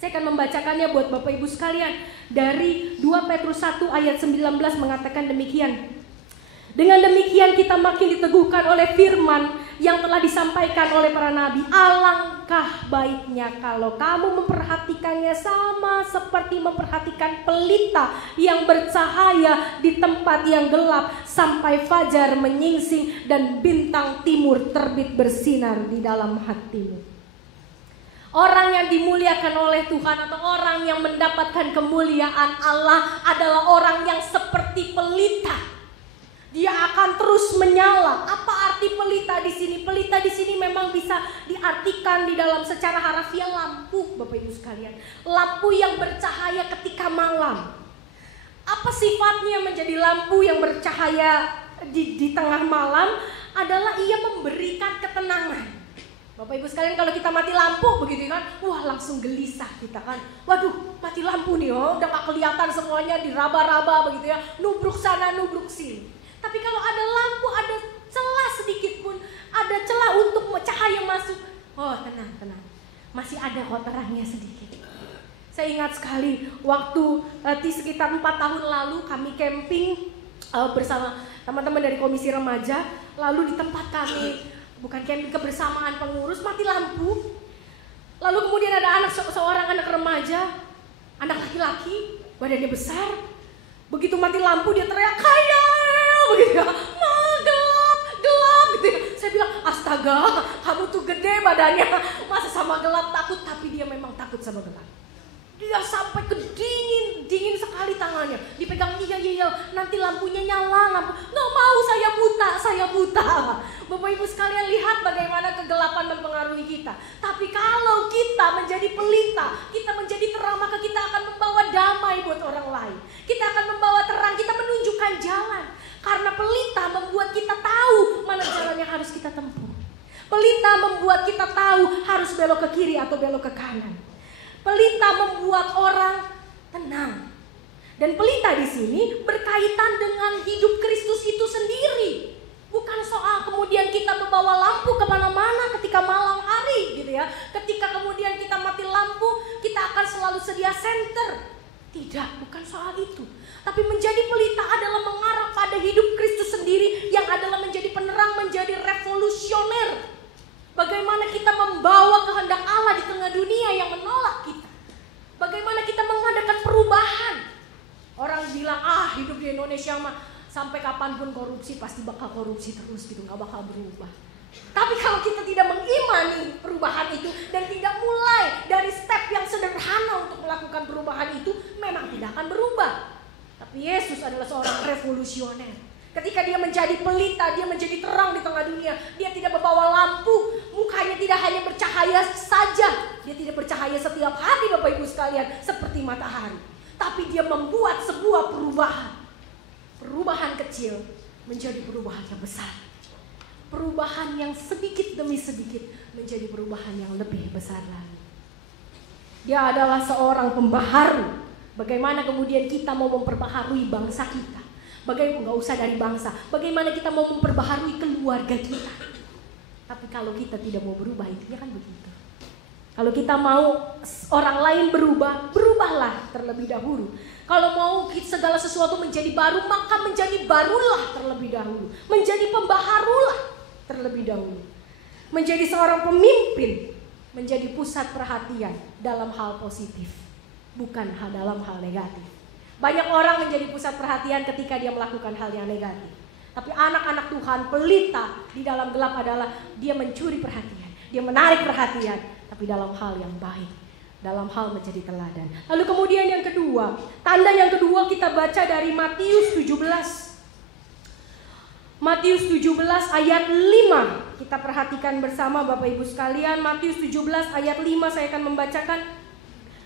Saya akan membacakannya buat Bapak Ibu sekalian. Dari 2 Petrus 1 ayat 19 mengatakan demikian. Dengan demikian kita makin diteguhkan oleh firman yang telah disampaikan oleh para nabi. Alangkah baiknya kalau kamu memperhatikannya sama seperti memperhatikan pelita yang bercahaya di tempat yang gelap sampai fajar menyingsing dan bintang timur terbit bersinar di dalam hatimu. Orang yang dimuliakan oleh Tuhan atau orang yang mendapatkan kemuliaan Allah adalah orang yang seperti pelita. Dia akan terus menyala. Apa arti pelita di sini? Pelita di sini memang bisa diartikan di dalam secara harafiah lampu, Bapak Ibu sekalian. Lampu yang bercahaya ketika malam. Apa sifatnya menjadi lampu yang bercahaya di tengah malam? Adalah ia memberikan ketenangan. Bapak Ibu sekalian, kalau kita mati lampu begitu kan, wah langsung gelisah kita kan. Waduh, mati lampu nih, udah gak kelihatan semuanya, diraba-raba begitu ya, nubruk sana, nubruk sini. Tapi kalau ada lampu, ada celah sedikit pun, ada celah untuk cahaya masuk, oh tenang, masih ada kok terangnya sedikit. Saya ingat sekali waktu sekitar 4 tahun lalu kami camping bersama teman-teman dari komisi remaja, lalu di tempat kami bukan camping kebersamaan pengurus, mati lampu. Lalu kemudian ada seorang anak remaja, anak laki-laki, badannya besar. Begitu mati lampu dia teriak, "Kaya!" begitu ya. Gelap gitu ya. Saya bilang, "Astaga, kamu tuh gede badannya, masa sama gelap takut?" Tapi dia memang takut sama gelap. Dia sampai ke dingin sekali tangannya. Dipegang, iya, nanti lampunya nyala, nggak mau, saya buta. Bapak Ibu sekalian, lihat bagaimana kegelapan mempengaruhi kita. Tapi kalau kita menjadi pelita, kita menjadi terang, maka kita akan membawa damai buat orang lain. Kita akan membawa terang, kita menunjukkan jalan. Karena pelita membuat kita tahu mana jalan yang harus kita tempuh. Pelita membuat kita tahu harus belok ke kiri atau belok ke kanan. Pelita membuat orang tenang. Dan pelita di sini berkaitan dengan hidup Kristus itu sendiri. Bukan soal kemudian kita membawa lampu kemana-mana ketika malam hari gitu ya. Ketika kemudian kita mati lampu, kita akan selalu sedia senter. Tidak, bukan soal itu. Tapi menjadi pelita adalah mengarah pada hidup Kristus sendiri, yang adalah menjadi penerang, menjadi revolusioner. Bagaimana kita membawa kehendak Allah di tengah dunia yang menolak kita. Bagaimana kita mengadakan perubahan. Orang bilang, hidup di Indonesia mah sampai kapanpun korupsi, pasti bakal korupsi terus gitu, gak bakal berubah. Tapi kalau kita tidak mengimani perubahan itu dan tidak mulai dari step yang sederhana untuk melakukan perubahan itu, memang tidak akan berubah. Tapi Yesus adalah seorang revolusioner. Ketika dia menjadi pelita, dia menjadi terang di tengah dunia. Dia tidak membawa lampu, mukanya tidak hanya bercahaya saja. Dia tidak bercahaya setiap hari, Bapak Ibu sekalian, seperti matahari. Tapi dia membuat sebuah perubahan. Perubahan kecil menjadi perubahan yang besar. Perubahan yang sedikit demi sedikit menjadi perubahan yang lebih besar lagi. Dia adalah seorang pembaharu. Bagaimana kemudian kita mau memperbaharui bangsa kita? Bagaimana, nggak usah dari bangsa, bagaimana kita mau memperbaharui keluarga kita. Tapi kalau kita tidak mau berubah, intinya kan begitu. Kalau kita mau orang lain berubah, berubahlah terlebih dahulu. Kalau mau segala sesuatu menjadi baru, maka menjadi barulah terlebih dahulu. Menjadi pembaharulah terlebih dahulu. Menjadi seorang pemimpin, menjadi pusat perhatian dalam hal positif, bukan dalam hal negatif. Banyak orang menjadi pusat perhatian ketika dia melakukan hal yang negatif. Tapi anak-anak Tuhan, pelita di dalam gelap adalah dia mencuri perhatian, dia menarik perhatian, tapi dalam hal yang baik, dalam hal menjadi teladan. Lalu kemudian yang kedua, tanda yang kedua kita baca dari Matius 17. Matius 17 ayat 5. Kita perhatikan bersama Bapak Ibu sekalian. Matius 17 ayat 5 saya akan membacakan.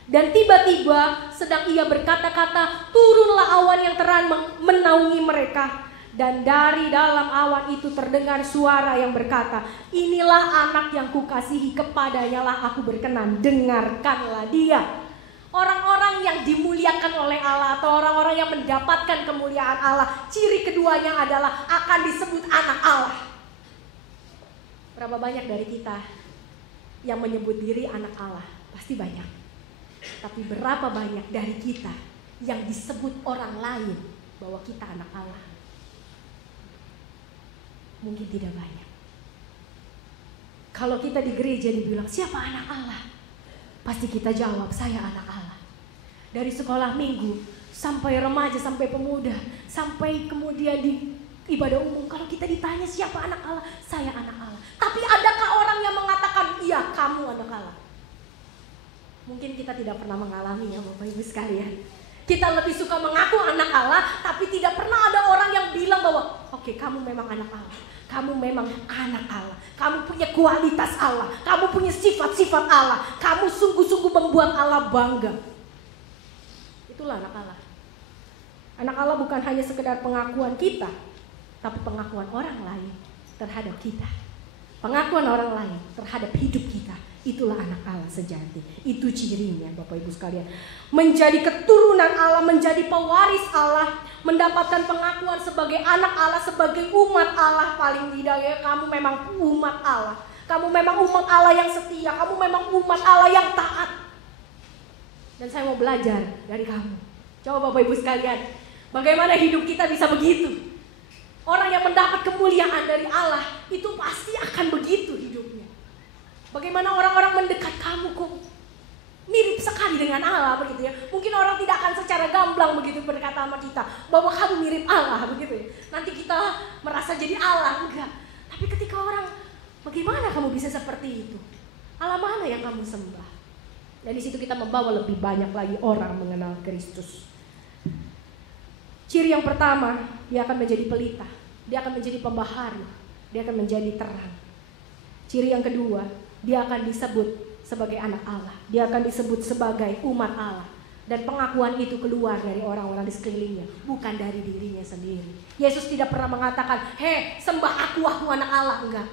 Dan tiba-tiba sedang ia berkata-kata, turunlah awan yang terang menaungi mereka. Dan dari dalam awan itu terdengar suara yang berkata, inilah anak yang kukasihi, kepadanya lah aku berkenan, dengarkanlah dia. Orang-orang yang dimuliakan oleh Allah atau orang-orang yang mendapatkan kemuliaan Allah, ciri keduanya adalah akan disebut anak Allah. Berapa banyak dari kita yang menyebut diri anak Allah? Pasti banyak. Tapi berapa banyak dari kita yang disebut orang lain bahwa kita anak Allah? Mungkin tidak banyak. Kalau kita di gereja dibilang, siapa anak Allah? Pasti kita jawab, saya anak Allah. Dari sekolah minggu, sampai remaja, sampai pemuda, sampai kemudian di ibadah umum, kalau kita ditanya siapa anak Allah, saya anak Allah. Tapi adakah orang yang mengatakan, iya kamu anak Allah? Mungkin kita tidak pernah mengalami ya Bapak Ibu sekalian. Kita lebih suka mengaku anak Allah, tapi tidak pernah ada orang yang bilang bahwa oke, kamu memang anak Allah. Kamu memang anak Allah. Kamu punya kualitas Allah. Kamu punya sifat-sifat Allah. Kamu sungguh-sungguh membuat Allah bangga. Itulah anak Allah. Anak Allah bukan hanya sekedar pengakuan kita, tapi pengakuan orang lain terhadap kita. Pengakuan orang lain terhadap hidup kita. Itulah anak Allah sejati. Itu cirinya Bapak Ibu sekalian. Menjadi keturunan Allah, menjadi pewaris Allah, mendapatkan pengakuan sebagai anak Allah, sebagai umat Allah. Paling tidak ya, kamu memang umat Allah. Kamu memang umat Allah yang setia. Kamu memang umat Allah yang taat. Dan saya mau belajar dari kamu. Coba Bapak Ibu sekalian, bagaimana hidup kita bisa begitu? Orang yang mendapat kemuliaan dari Allah itu pasti akan begitu hidupnya. Bagaimana orang-orang mendekat kamu kok mirip sekali dengan Allah begitu ya. Mungkin orang tidak akan secara gamblang begitu berkata sama kita bahwa kamu mirip Allah begitu ya. Nanti kita merasa jadi Allah, enggak. Tapi ketika orang, bagaimana kamu bisa seperti itu? Allah mana yang kamu sembah? Dan di situ kita membawa lebih banyak lagi orang mengenal Kristus. Ciri yang pertama, dia akan menjadi pelita, dia akan menjadi pembaharu, dia akan menjadi terang. Ciri yang kedua, dia akan disebut sebagai anak Allah, dia akan disebut sebagai umat Allah. Dan pengakuan itu keluar dari orang-orang di sekelilingnya, bukan dari dirinya sendiri. Yesus tidak pernah mengatakan, "Hei, sembah aku anak Allah." Enggak.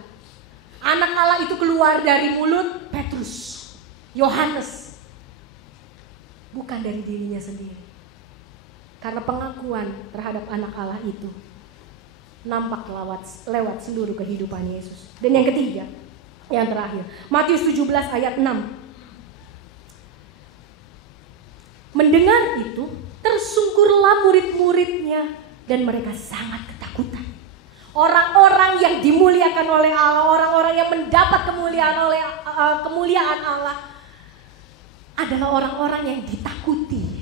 Anak Allah itu keluar dari mulut Petrus, Yohanes, bukan dari dirinya sendiri. Karena pengakuan terhadap anak Allah itu nampak lewat seluruh kehidupan Yesus. Dan yang ketiga, yang terakhir, Matius 17 ayat 6. Mendengar itu, tersungkurlah murid-muridnya dan mereka sangat ketakutan. Orang-orang yang dimuliakan oleh Allah, orang-orang yang mendapat kemuliaan Allah adalah orang-orang yang ditakuti.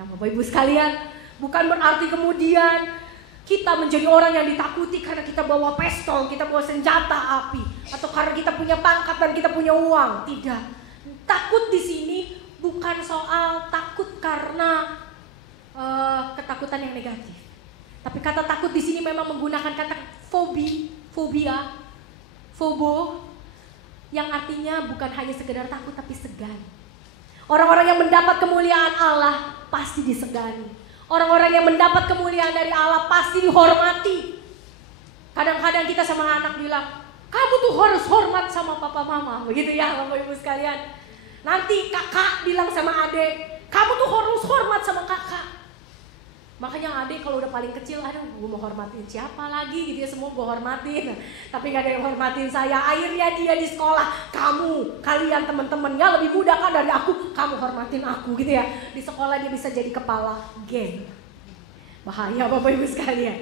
Nah, Bapak Ibu sekalian, bukan berarti kemudian kita menjadi orang yang ditakuti karena kita bawa pistol, kita bawa senjata api, atau karena kita punya pangkat dan kita punya uang. Tidak. Takut di sini bukan soal takut karena ketakutan yang negatif. Tapi kata takut di sini memang menggunakan kata fobia, fobo, yang artinya bukan hanya sekedar takut tapi segan. Orang-orang yang mendapat kemuliaan Allah pasti disegani. Orang-orang yang mendapat kemuliaan dari Allah pasti dihormati. Kadang-kadang kita sama anak bilang, "Kamu tuh harus hormat sama papa mama." Begitu ya Bapak Ibu sekalian. Nanti kakak bilang sama adik, "Kamu tuh harus hormat sama kakak." Makanya adik kalau udah paling kecil, aduh gue mau hormatin siapa lagi gitu ya, semua gue hormatin. Tapi gak ada yang hormatin saya. Akhirnya dia di sekolah, kalian teman-temannya lebih muda kan dari aku, kamu hormatin aku gitu ya. Di sekolah dia bisa jadi kepala geng. Bahaya Bapak Ibu sekalian.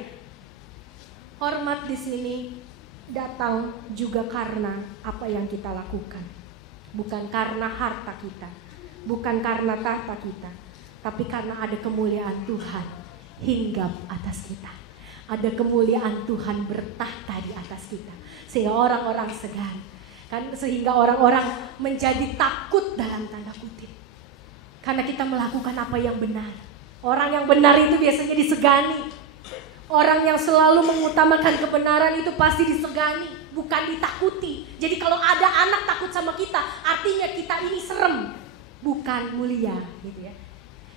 Hormat di sini datang juga karena apa yang kita lakukan. Bukan karena harta kita, bukan karena tahta kita, tapi karena ada kemuliaan Tuhan hinggap atas kita. Ada kemuliaan Tuhan bertahta di atas kita. Sehingga orang-orang segan. Sehingga orang-orang menjadi takut dalam tanda kutip. Karena kita melakukan apa yang benar. Orang yang benar itu biasanya disegani. Orang yang selalu mengutamakan kebenaran itu pasti disegani, bukan ditakuti. Jadi kalau ada anak takut sama kita, artinya kita ini serem, bukan mulia gitu ya.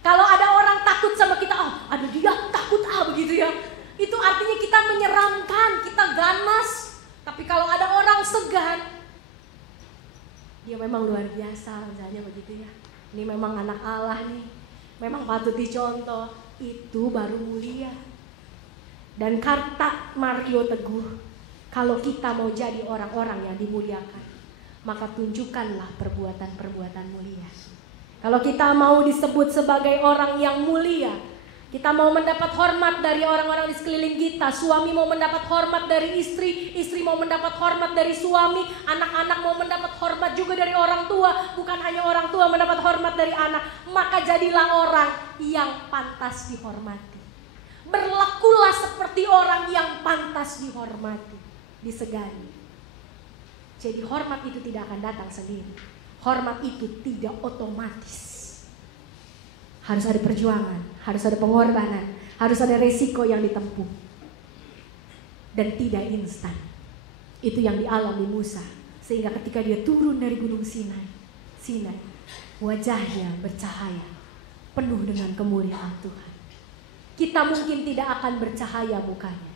Kalau ada orang takut sama kita, ada dia takut begitu ya. Itu artinya kita menyeramkan, kita ganas. Tapi kalau ada orang segan, dia memang luar biasa misalnya begitu ya. Ini memang anak Allah nih, memang patut dicontoh. Itu baru mulia. Dan kata Mario Teguh, kalau kita mau jadi orang-orang yang dimuliakan, maka tunjukkanlah perbuatan-perbuatan mulia. Kalau kita mau disebut sebagai orang yang mulia, kita mau mendapat hormat dari orang-orang di sekeliling kita, suami mau mendapat hormat dari istri, istri mau mendapat hormat dari suami, anak-anak mau mendapat hormat juga dari orang tua, bukan hanya orang tua mendapat hormat dari anak, maka jadilah orang yang pantas dihormati. Berlakulah seperti orang yang pantas dihormati, disegani. Jadi hormat itu tidak akan datang sendiri. Hormat itu tidak otomatis. Harus ada perjuangan, harus ada pengorbanan, harus ada resiko yang ditempuh. dan tidak instan. Itu yang dialami Musa, sehingga ketika dia turun dari gunung Sinai, wajahnya bercahaya, penuh dengan kemuliaan Tuhan. Kita mungkin tidak akan bercahaya mukanya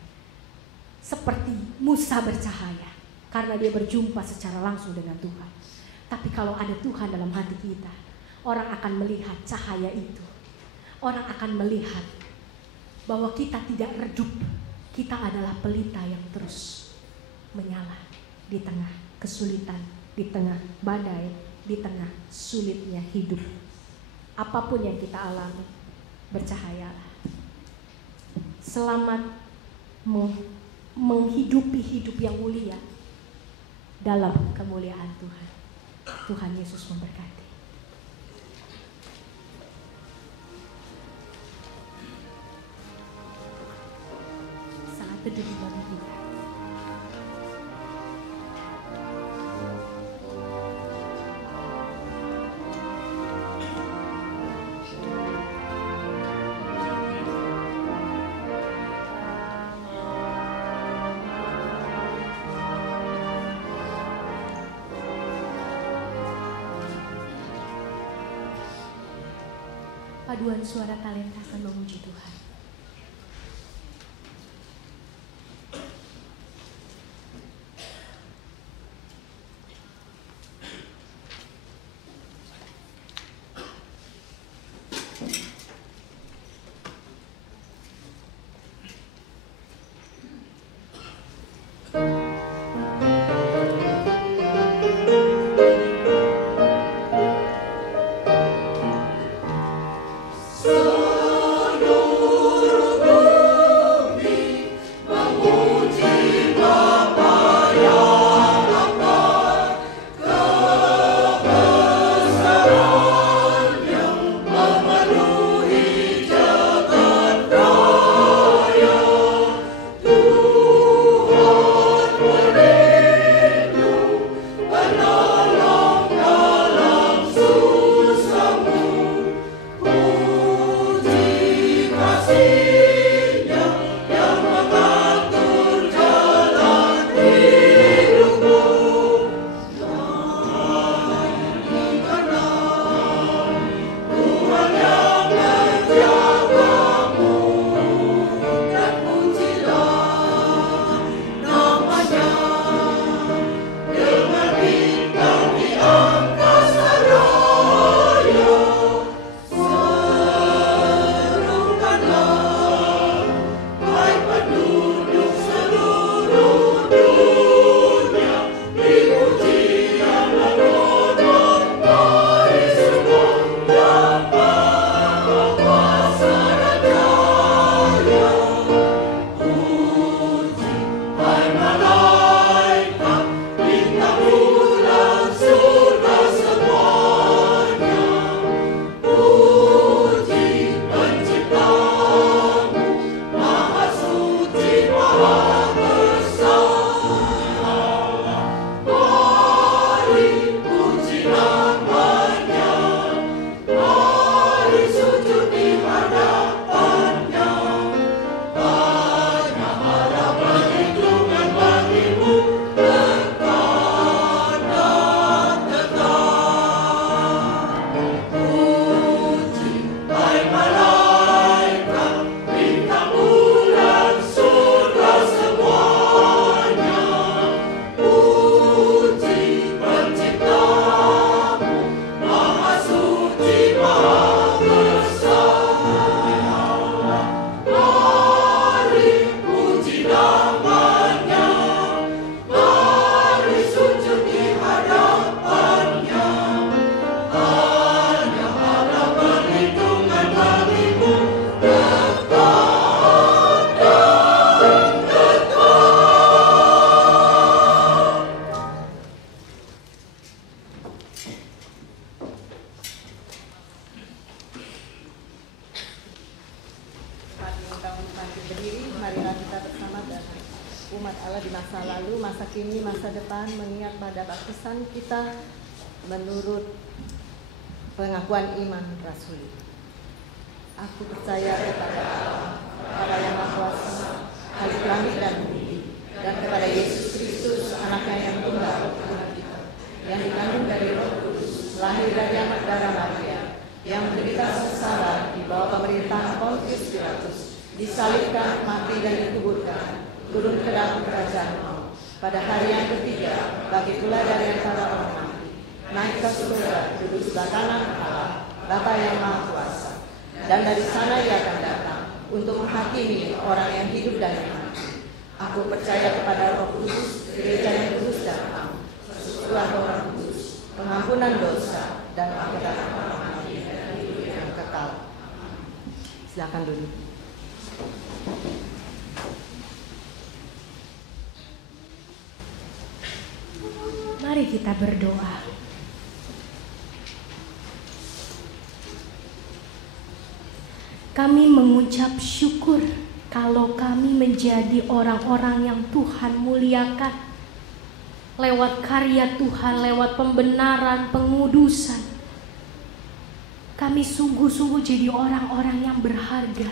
seperti Musa bercahaya, karena dia berjumpa secara langsung dengan Tuhan. Tapi kalau ada Tuhan dalam hati kita, orang akan melihat cahaya itu. Orang akan melihat bahwa kita tidak redup. Kita adalah pelita yang terus menyala di tengah kesulitan, di tengah badai, di tengah sulitnya hidup. Apapun yang kita alami, bercahayalah. Selamat menghidupi hidup yang mulia dalam kemuliaan Tuhan. Tuhan Yesus memberkati. Saat teduh bagi kita. Paduan suara talenta akan memuji Tuhan. umat Allah di masa lalu, masa kini, masa depan, mengingat pada baptisan kita menurut pengakuan iman rasuli. Aku percaya kepada Allah, Bapa yang Maha Kuasa, Khalik langit dan bumi, dan kepada Yesus Kristus, anaknya yang tunggal, Tuhan kita, yang dikandung dari Roh Kudus, lahir dari anak darah Maria, yang menderita sengsara di bawah pemerintahan Pontius Pilatus, disalibkan, mati dan dikuburkan, turun ke dalam kerajaan Allah. Pada hari yang ketiga, bagi pula dari antara orang mati, naik ke surga, duduk sebelah kanan Allah, Bapa yang Maha Kuasa. Dan dari sana Ia akan datang untuk menghakimi orang yang hidup dan yang mati. Aku percaya kepada Roh Kudus, gereja yang kudus dan am, persekutuan Roh Kudus, pengampunan dosa, dan bangkitan orang mati dan hidup yang kekal. Silakan duduk. Mari kita berdoa. Kami mengucap syukur kalau kami menjadi orang-orang yang Tuhan muliakan lewat karya Tuhan, lewat pembenaran, pengudusan. Kami sungguh-sungguh jadi orang-orang yang berharga.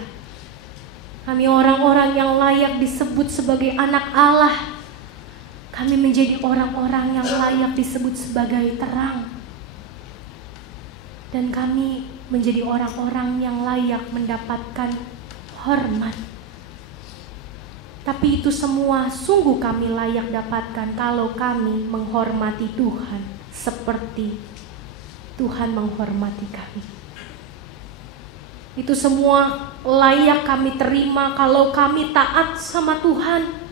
Kami orang-orang yang layak disebut sebagai anak Allah. Kami menjadi orang-orang yang layak disebut sebagai terang. Dan kami menjadi orang-orang yang layak mendapatkan hormat. Tapi itu semua sungguh kami layak dapatkan kalau kami menghormati Tuhan seperti Tuhan menghormati kami. Itu semua layak kami terima kalau kami taat sama Tuhan.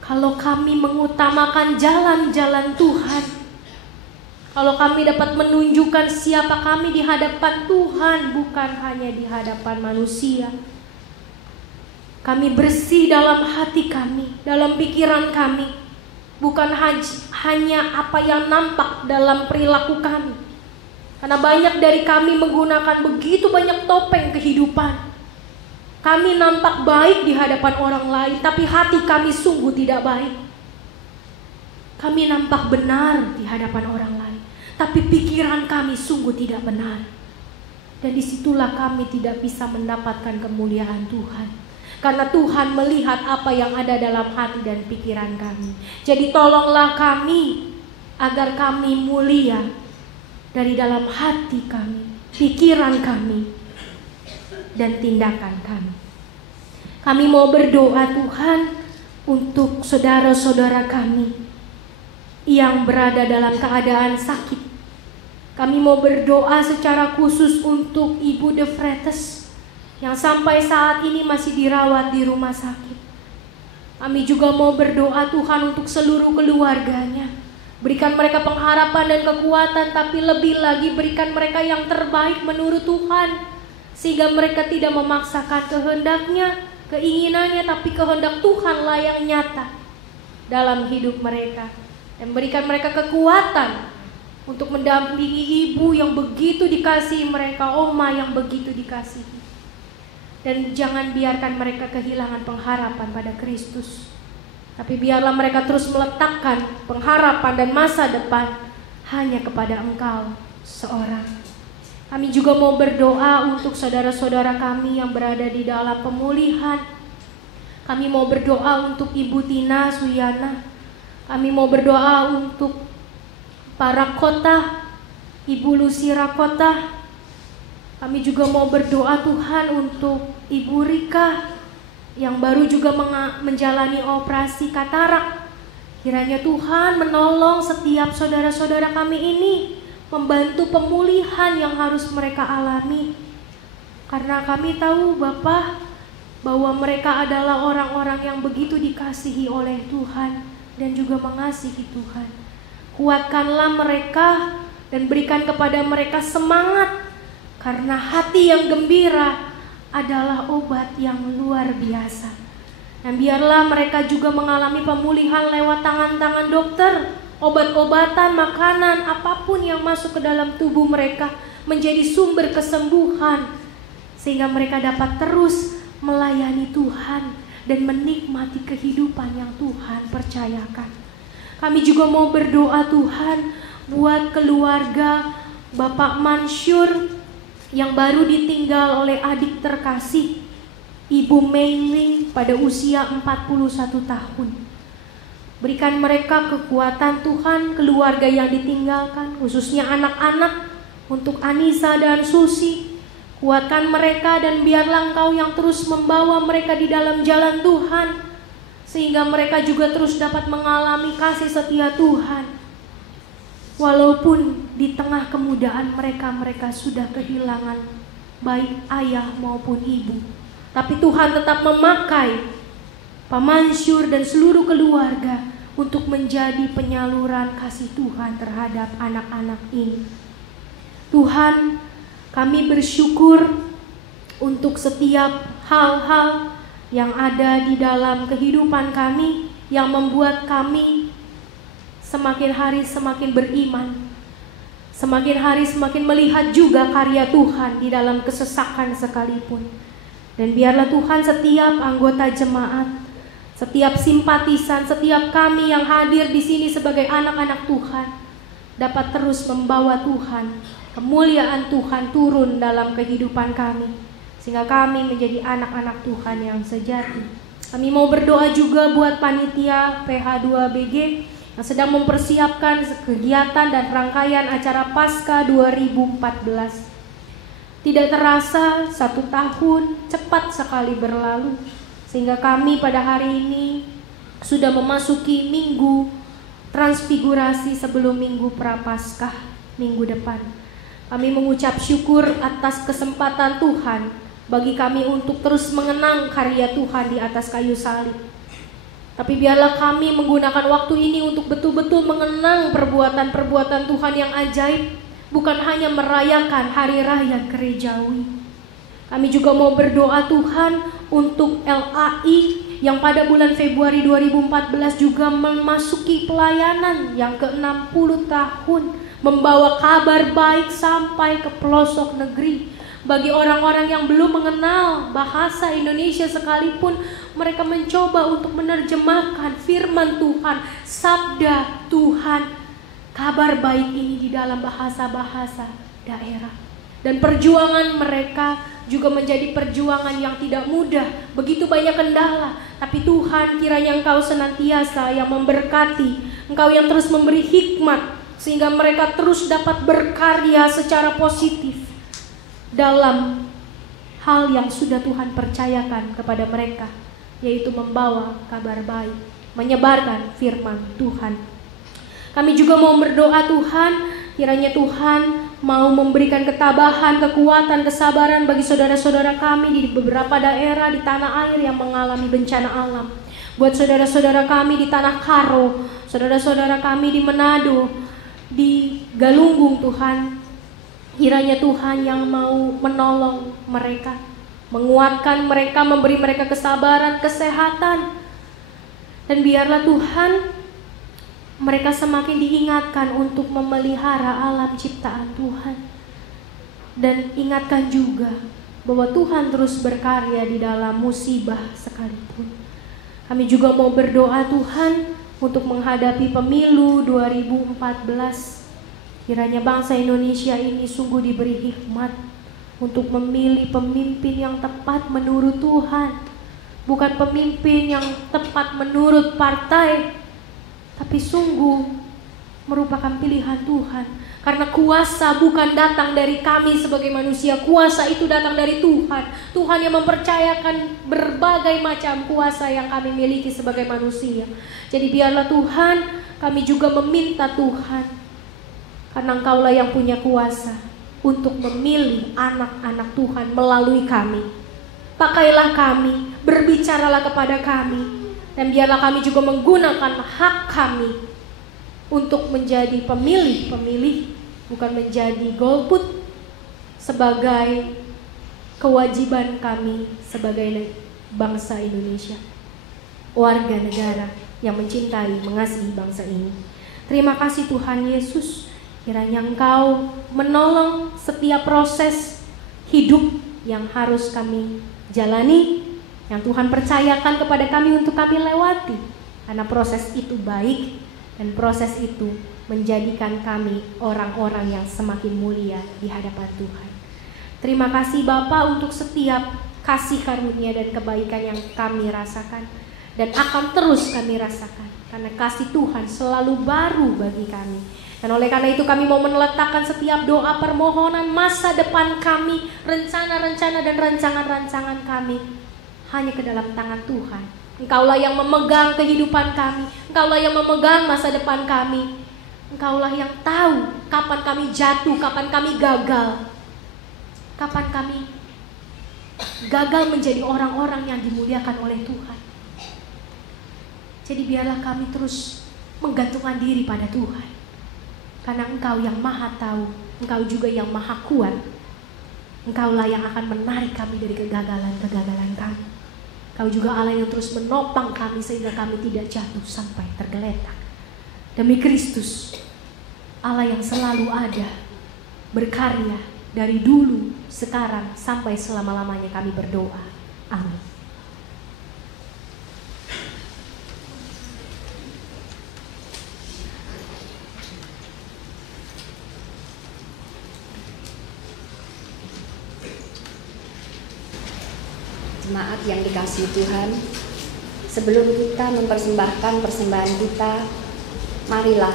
Kalau kami mengutamakan jalan-jalan Tuhan, kalau kami dapat menunjukkan siapa kami di hadapan Tuhan, bukan hanya di hadapan manusia. Kami bersih dalam hati kami, dalam pikiran kami, bukan hanya apa yang nampak dalam perilaku kami. Karena banyak dari kami menggunakan begitu banyak topeng kehidupan. Kami nampak baik di hadapan orang lain, tapi hati kami sungguh tidak baik. Kami nampak benar di hadapan orang lain, tapi pikiran kami sungguh tidak benar. Dan disitulah kami tidak bisa mendapatkan kemuliaan Tuhan. Karena Tuhan melihat apa yang ada dalam hati dan pikiran kami. Jadi tolonglah kami agar kami mulia dari dalam hati kami, pikiran kami, dan tindakan kami. Kami mau berdoa Tuhan untuk saudara-saudara kami yang berada dalam keadaan sakit. Kami mau berdoa secara khusus untuk Ibu De Vretes yang sampai saat ini masih dirawat di rumah sakit. Kami juga mau berdoa Tuhan untuk seluruh keluarganya. Berikan mereka pengharapan dan kekuatan, tapi lebih lagi berikan mereka yang terbaik menurut Tuhan. Sehingga mereka tidak memaksakan kehendaknya, keinginannya, tapi kehendak Tuhanlah yang nyata dalam hidup mereka. Dan berikan mereka kekuatan untuk mendampingi ibu yang begitu dikasihi mereka, oma yang begitu dikasihi. Dan jangan biarkan mereka kehilangan pengharapan pada Kristus. Tapi biarlah mereka terus meletakkan pengharapan dan masa depan hanya kepada Engkau seorang. Kami juga mau berdoa untuk saudara-saudara kami yang berada di dalam pemulihan. Kami mau berdoa untuk Ibu Tina Suyana. Kami mau berdoa untuk para kota, Ibu Lucy Rakota. Kami juga mau berdoa Tuhan untuk Ibu Rika yang baru juga menjalani operasi katarak. Kiranya Tuhan menolong setiap saudara-saudara kami ini, membantu pemulihan yang harus mereka alami. Karena kami tahu Bapa bahwa mereka adalah orang-orang yang begitu dikasihi oleh Tuhan dan juga mengasihi Tuhan. Kuatkanlah mereka dan berikan kepada mereka semangat, karena hati yang gembira adalah obat yang luar biasa. Dan biarlah mereka juga mengalami pemulihan lewat tangan-tangan dokter, obat-obatan, makanan, apapun yang masuk ke dalam tubuh mereka menjadi sumber kesembuhan, sehingga mereka dapat terus melayani Tuhan dan menikmati kehidupan yang Tuhan percayakan. Kami juga mau berdoa Tuhan buat keluarga Bapak Mansyur yang baru ditinggal oleh adik terkasih. Ibu Meiling pada usia 41 tahun. Berikan mereka kekuatan Tuhan, keluarga yang ditinggalkan, khususnya anak-anak, untuk Anissa dan Susi. Kuatkan mereka dan biarlah Engkau yang terus membawa mereka di dalam jalan Tuhan, sehingga mereka juga terus dapat mengalami kasih setia Tuhan. Walaupun di tengah kemudaan mereka sudah kehilangan baik ayah maupun ibu, tapi Tuhan tetap memakai Pak Mansyur dan seluruh keluarga untuk menjadi penyaluran kasih Tuhan terhadap anak-anak ini. Tuhan, kami bersyukur untuk setiap hal-hal yang ada di dalam kehidupan kami yang membuat kami semakin hari semakin beriman, semakin hari semakin melihat juga karya Tuhan di dalam kesesakan sekalipun. Dan biarlah Tuhan setiap anggota jemaat, setiap simpatisan, setiap kami yang hadir di sini sebagai anak-anak Tuhan dapat terus membawa Tuhan, kemuliaan Tuhan turun dalam kehidupan kami, sehingga kami menjadi anak-anak Tuhan yang sejati. Kami mau berdoa juga buat panitia PH2BG yang sedang mempersiapkan kegiatan dan rangkaian acara Paskah 2014. Tidak terasa 1 tahun cepat sekali berlalu, sehingga kami pada hari ini sudah memasuki minggu transfigurasi sebelum minggu Prapaskah minggu depan. Kami mengucap syukur atas kesempatan Tuhan bagi kami untuk terus mengenang karya Tuhan di atas kayu salib. Tapi biarlah kami menggunakan waktu ini untuk betul-betul mengenang perbuatan-perbuatan Tuhan yang ajaib, bukan hanya merayakan hari raya gerejawi. Kami juga mau berdoa Tuhan untuk LAI yang pada bulan Februari 2014 juga memasuki pelayanan yang ke-60 tahun, membawa kabar baik sampai ke pelosok negeri. Bagi orang-orang yang belum mengenal bahasa Indonesia sekalipun, mereka mencoba untuk menerjemahkan firman Tuhan, sabda Tuhan, kabar baik ini di dalam bahasa-bahasa daerah. Dan perjuangan mereka juga menjadi perjuangan yang tidak mudah, begitu banyak kendala. Tapi Tuhan, kiranya Engkau senantiasa yang memberkati, Engkau yang terus memberi hikmat, sehingga mereka terus dapat berkarya secara positif dalam hal yang sudah Tuhan percayakan kepada mereka, yaitu membawa kabar baik, menyebarkan firman Tuhan. Kami juga mau berdoa Tuhan, kiranya Tuhan mau memberikan ketabahan, kekuatan, kesabaran bagi saudara-saudara kami di beberapa daerah di tanah air yang mengalami bencana alam. Buat saudara-saudara kami di Tanah Karo, saudara-saudara kami di Manado, di Galunggung Tuhan, kiranya Tuhan yang mau menolong mereka, menguatkan mereka, memberi mereka kesabaran, kesehatan. Dan biarlah Tuhan mereka semakin diingatkan untuk memelihara alam ciptaan Tuhan. Dan ingatkan juga bahwa Tuhan terus berkarya di dalam musibah sekalipun. Kami juga mau berdoa Tuhan untuk menghadapi pemilu 2014. Kiranya bangsa Indonesia ini sungguh diberi hikmat untuk memilih pemimpin yang tepat menurut Tuhan. Bukan pemimpin yang tepat menurut partai, tapi sungguh merupakan pilihan Tuhan. Karena kuasa bukan datang dari kami sebagai manusia, kuasa itu datang dari Tuhan. Tuhan yang mempercayakan berbagai macam kuasa yang kami miliki sebagai manusia. Jadi biarlah Tuhan, kami juga meminta Tuhan, karena Engkaulah yang punya kuasa untuk memilih anak-anak Tuhan melalui kami. Pakailah kami, berbicaralah kepada kami, dan biarlah kami juga menggunakan hak kami untuk menjadi pemilih-pemilih, bukan menjadi golput, sebagai kewajiban kami sebagai bangsa Indonesia, warga negara yang mencintai, mengasihi bangsa ini. Terima kasih Tuhan Yesus, kiranya Engkau menolong setiap proses hidup yang harus kami jalani, yang Tuhan percayakan kepada kami untuk kami lewati, karena proses itu baik dan proses itu menjadikan kami orang-orang yang semakin mulia di hadapan Tuhan. Terima kasih Bapa untuk setiap kasih karunia dan kebaikan yang kami rasakan dan akan terus kami rasakan, karena kasih Tuhan selalu baru bagi kami. Dan oleh karena itu kami mau meletakkan setiap doa permohonan masa depan kami, rencana-rencana dan rancangan-rancangan kami hanya ke dalam tangan Tuhan. Engkaulah yang memegang kehidupan kami, Engkaulah yang memegang masa depan kami. Engkaulah yang tahu kapan kami jatuh, kapan kami gagal, kapan kami gagal menjadi orang-orang yang dimuliakan oleh Tuhan. Jadi biarlah kami terus menggantungkan diri pada Tuhan, karena Engkau yang maha tahu, Engkau juga yang maha kuat. Engkaulah yang akan menarik kami dari kegagalan-kegagalan kami. Engkau juga Allah yang terus menopang kami sehingga kami tidak jatuh sampai tergeletak. Demi Kristus, Allah yang selalu ada, berkarya dari dulu, sekarang, sampai selama-lamanya kami berdoa. Amin. Jemaat yang dikasihi Tuhan, sebelum kita mempersembahkan persembahan kita, marilah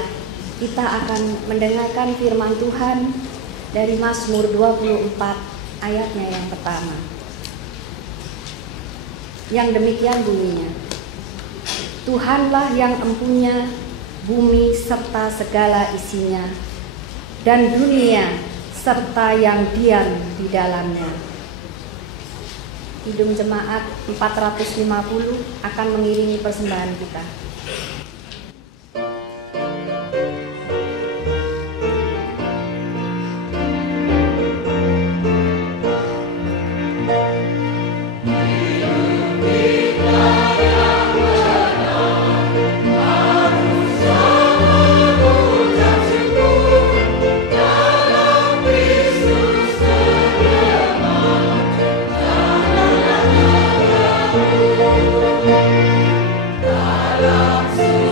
kita akan mendengarkan firman Tuhan dari Mazmur 24 ayatnya yang pertama. Yang demikian bunyinya, Tuhanlah yang empunya bumi serta segala isinya, dan dunia serta yang diam di dalamnya. Kidung Jemaat 450 akan mengiringi persembahan kita. Dalam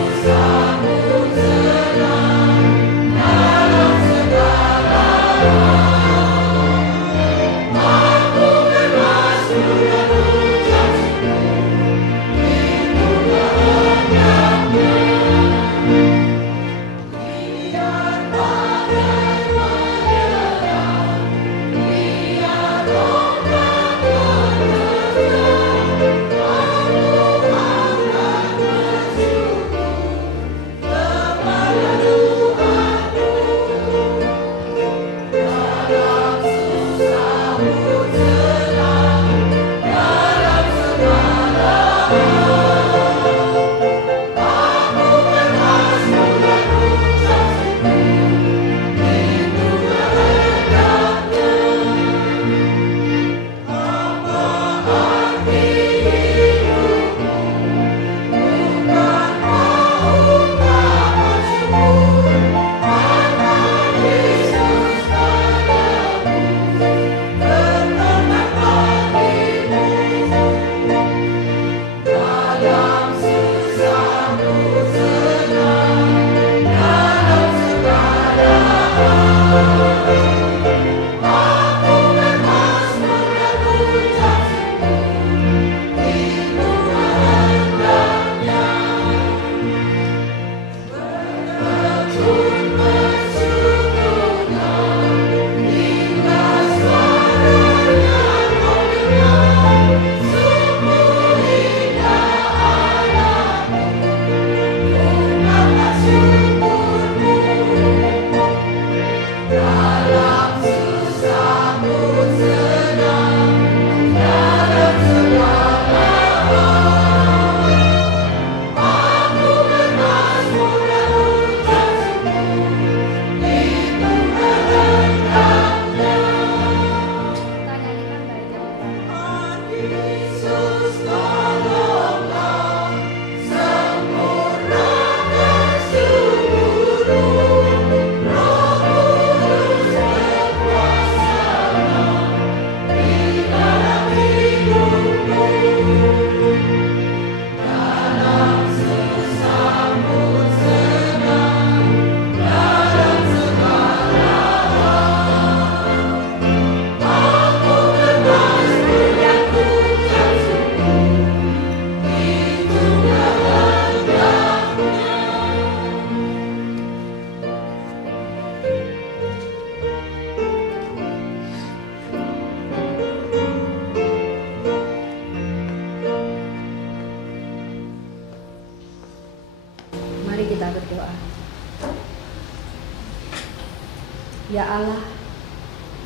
Ya Allah,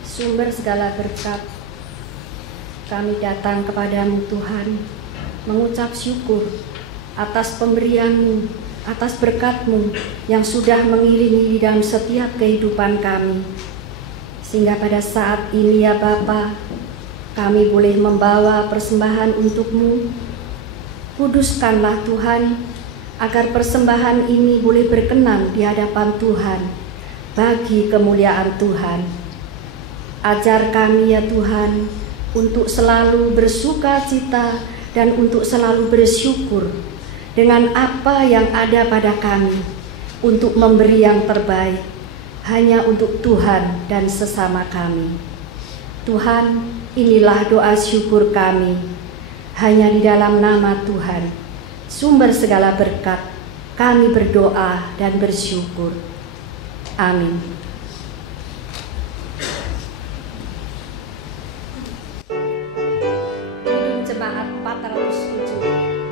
sumber segala berkat, kami datang kepadamu Tuhan, mengucap syukur atas pemberian-Mu, atas berkat-Mu yang sudah mengiringi di dalam setiap kehidupan kami. Sehingga pada saat ini ya Bapa, kami boleh membawa persembahan untuk-Mu. Kuduskanlah Tuhan, agar persembahan ini boleh berkenan di hadapan Tuhan, bagi kemuliaan Tuhan. Ajar kami ya Tuhan, untuk selalu bersuka cita dan untuk selalu bersyukur dengan apa yang ada pada kami, untuk memberi yang terbaik hanya untuk Tuhan dan sesama kami. Tuhan, inilah doa syukur kami, hanya di dalam nama Tuhan, sumber segala berkat, kami berdoa dan bersyukur. Amin. Jemaat 407.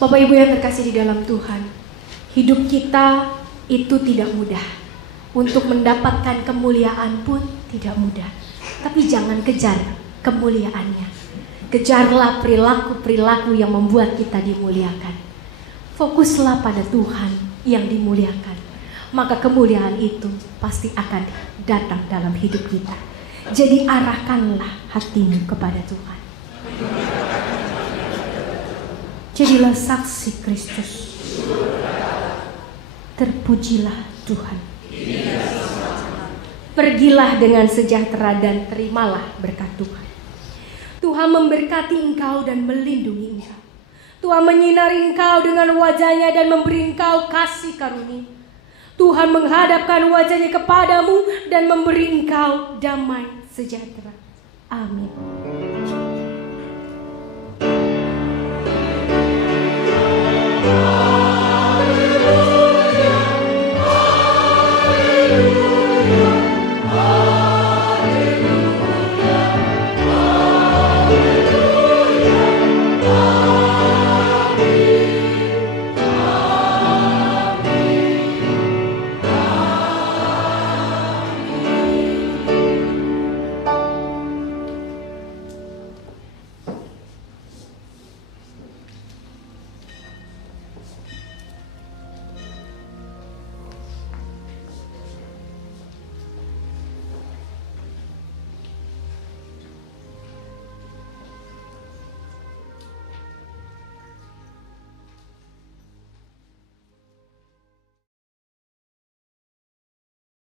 Bapak Ibu yang terkasih di dalam Tuhan, hidup kita itu tidak mudah. Untuk mendapatkan kemuliaan pun tidak mudah. Tapi jangan kejar kemuliaannya. Kejarlah perilaku-perilaku yang membuat kita dimuliakan. Fokuslah pada Tuhan yang dimuliakan. Maka kemuliaan itu pasti akan datang dalam hidup kita. Jadi arahkanlah hatimu kepada Tuhan. Jadilah saksi Kristus. Terpujilah Tuhan. Pergilah dengan sejahtera dan terimalah berkat Tuhan. Tuhan memberkati engkau dan melindungi engkau. Tuhan menyinari engkau dengan wajahnya dan memberi engkau kasih karunia. Tuhan menghadapkan wajahnya kepadamu dan memberi engkau damai sejahtera. Amin.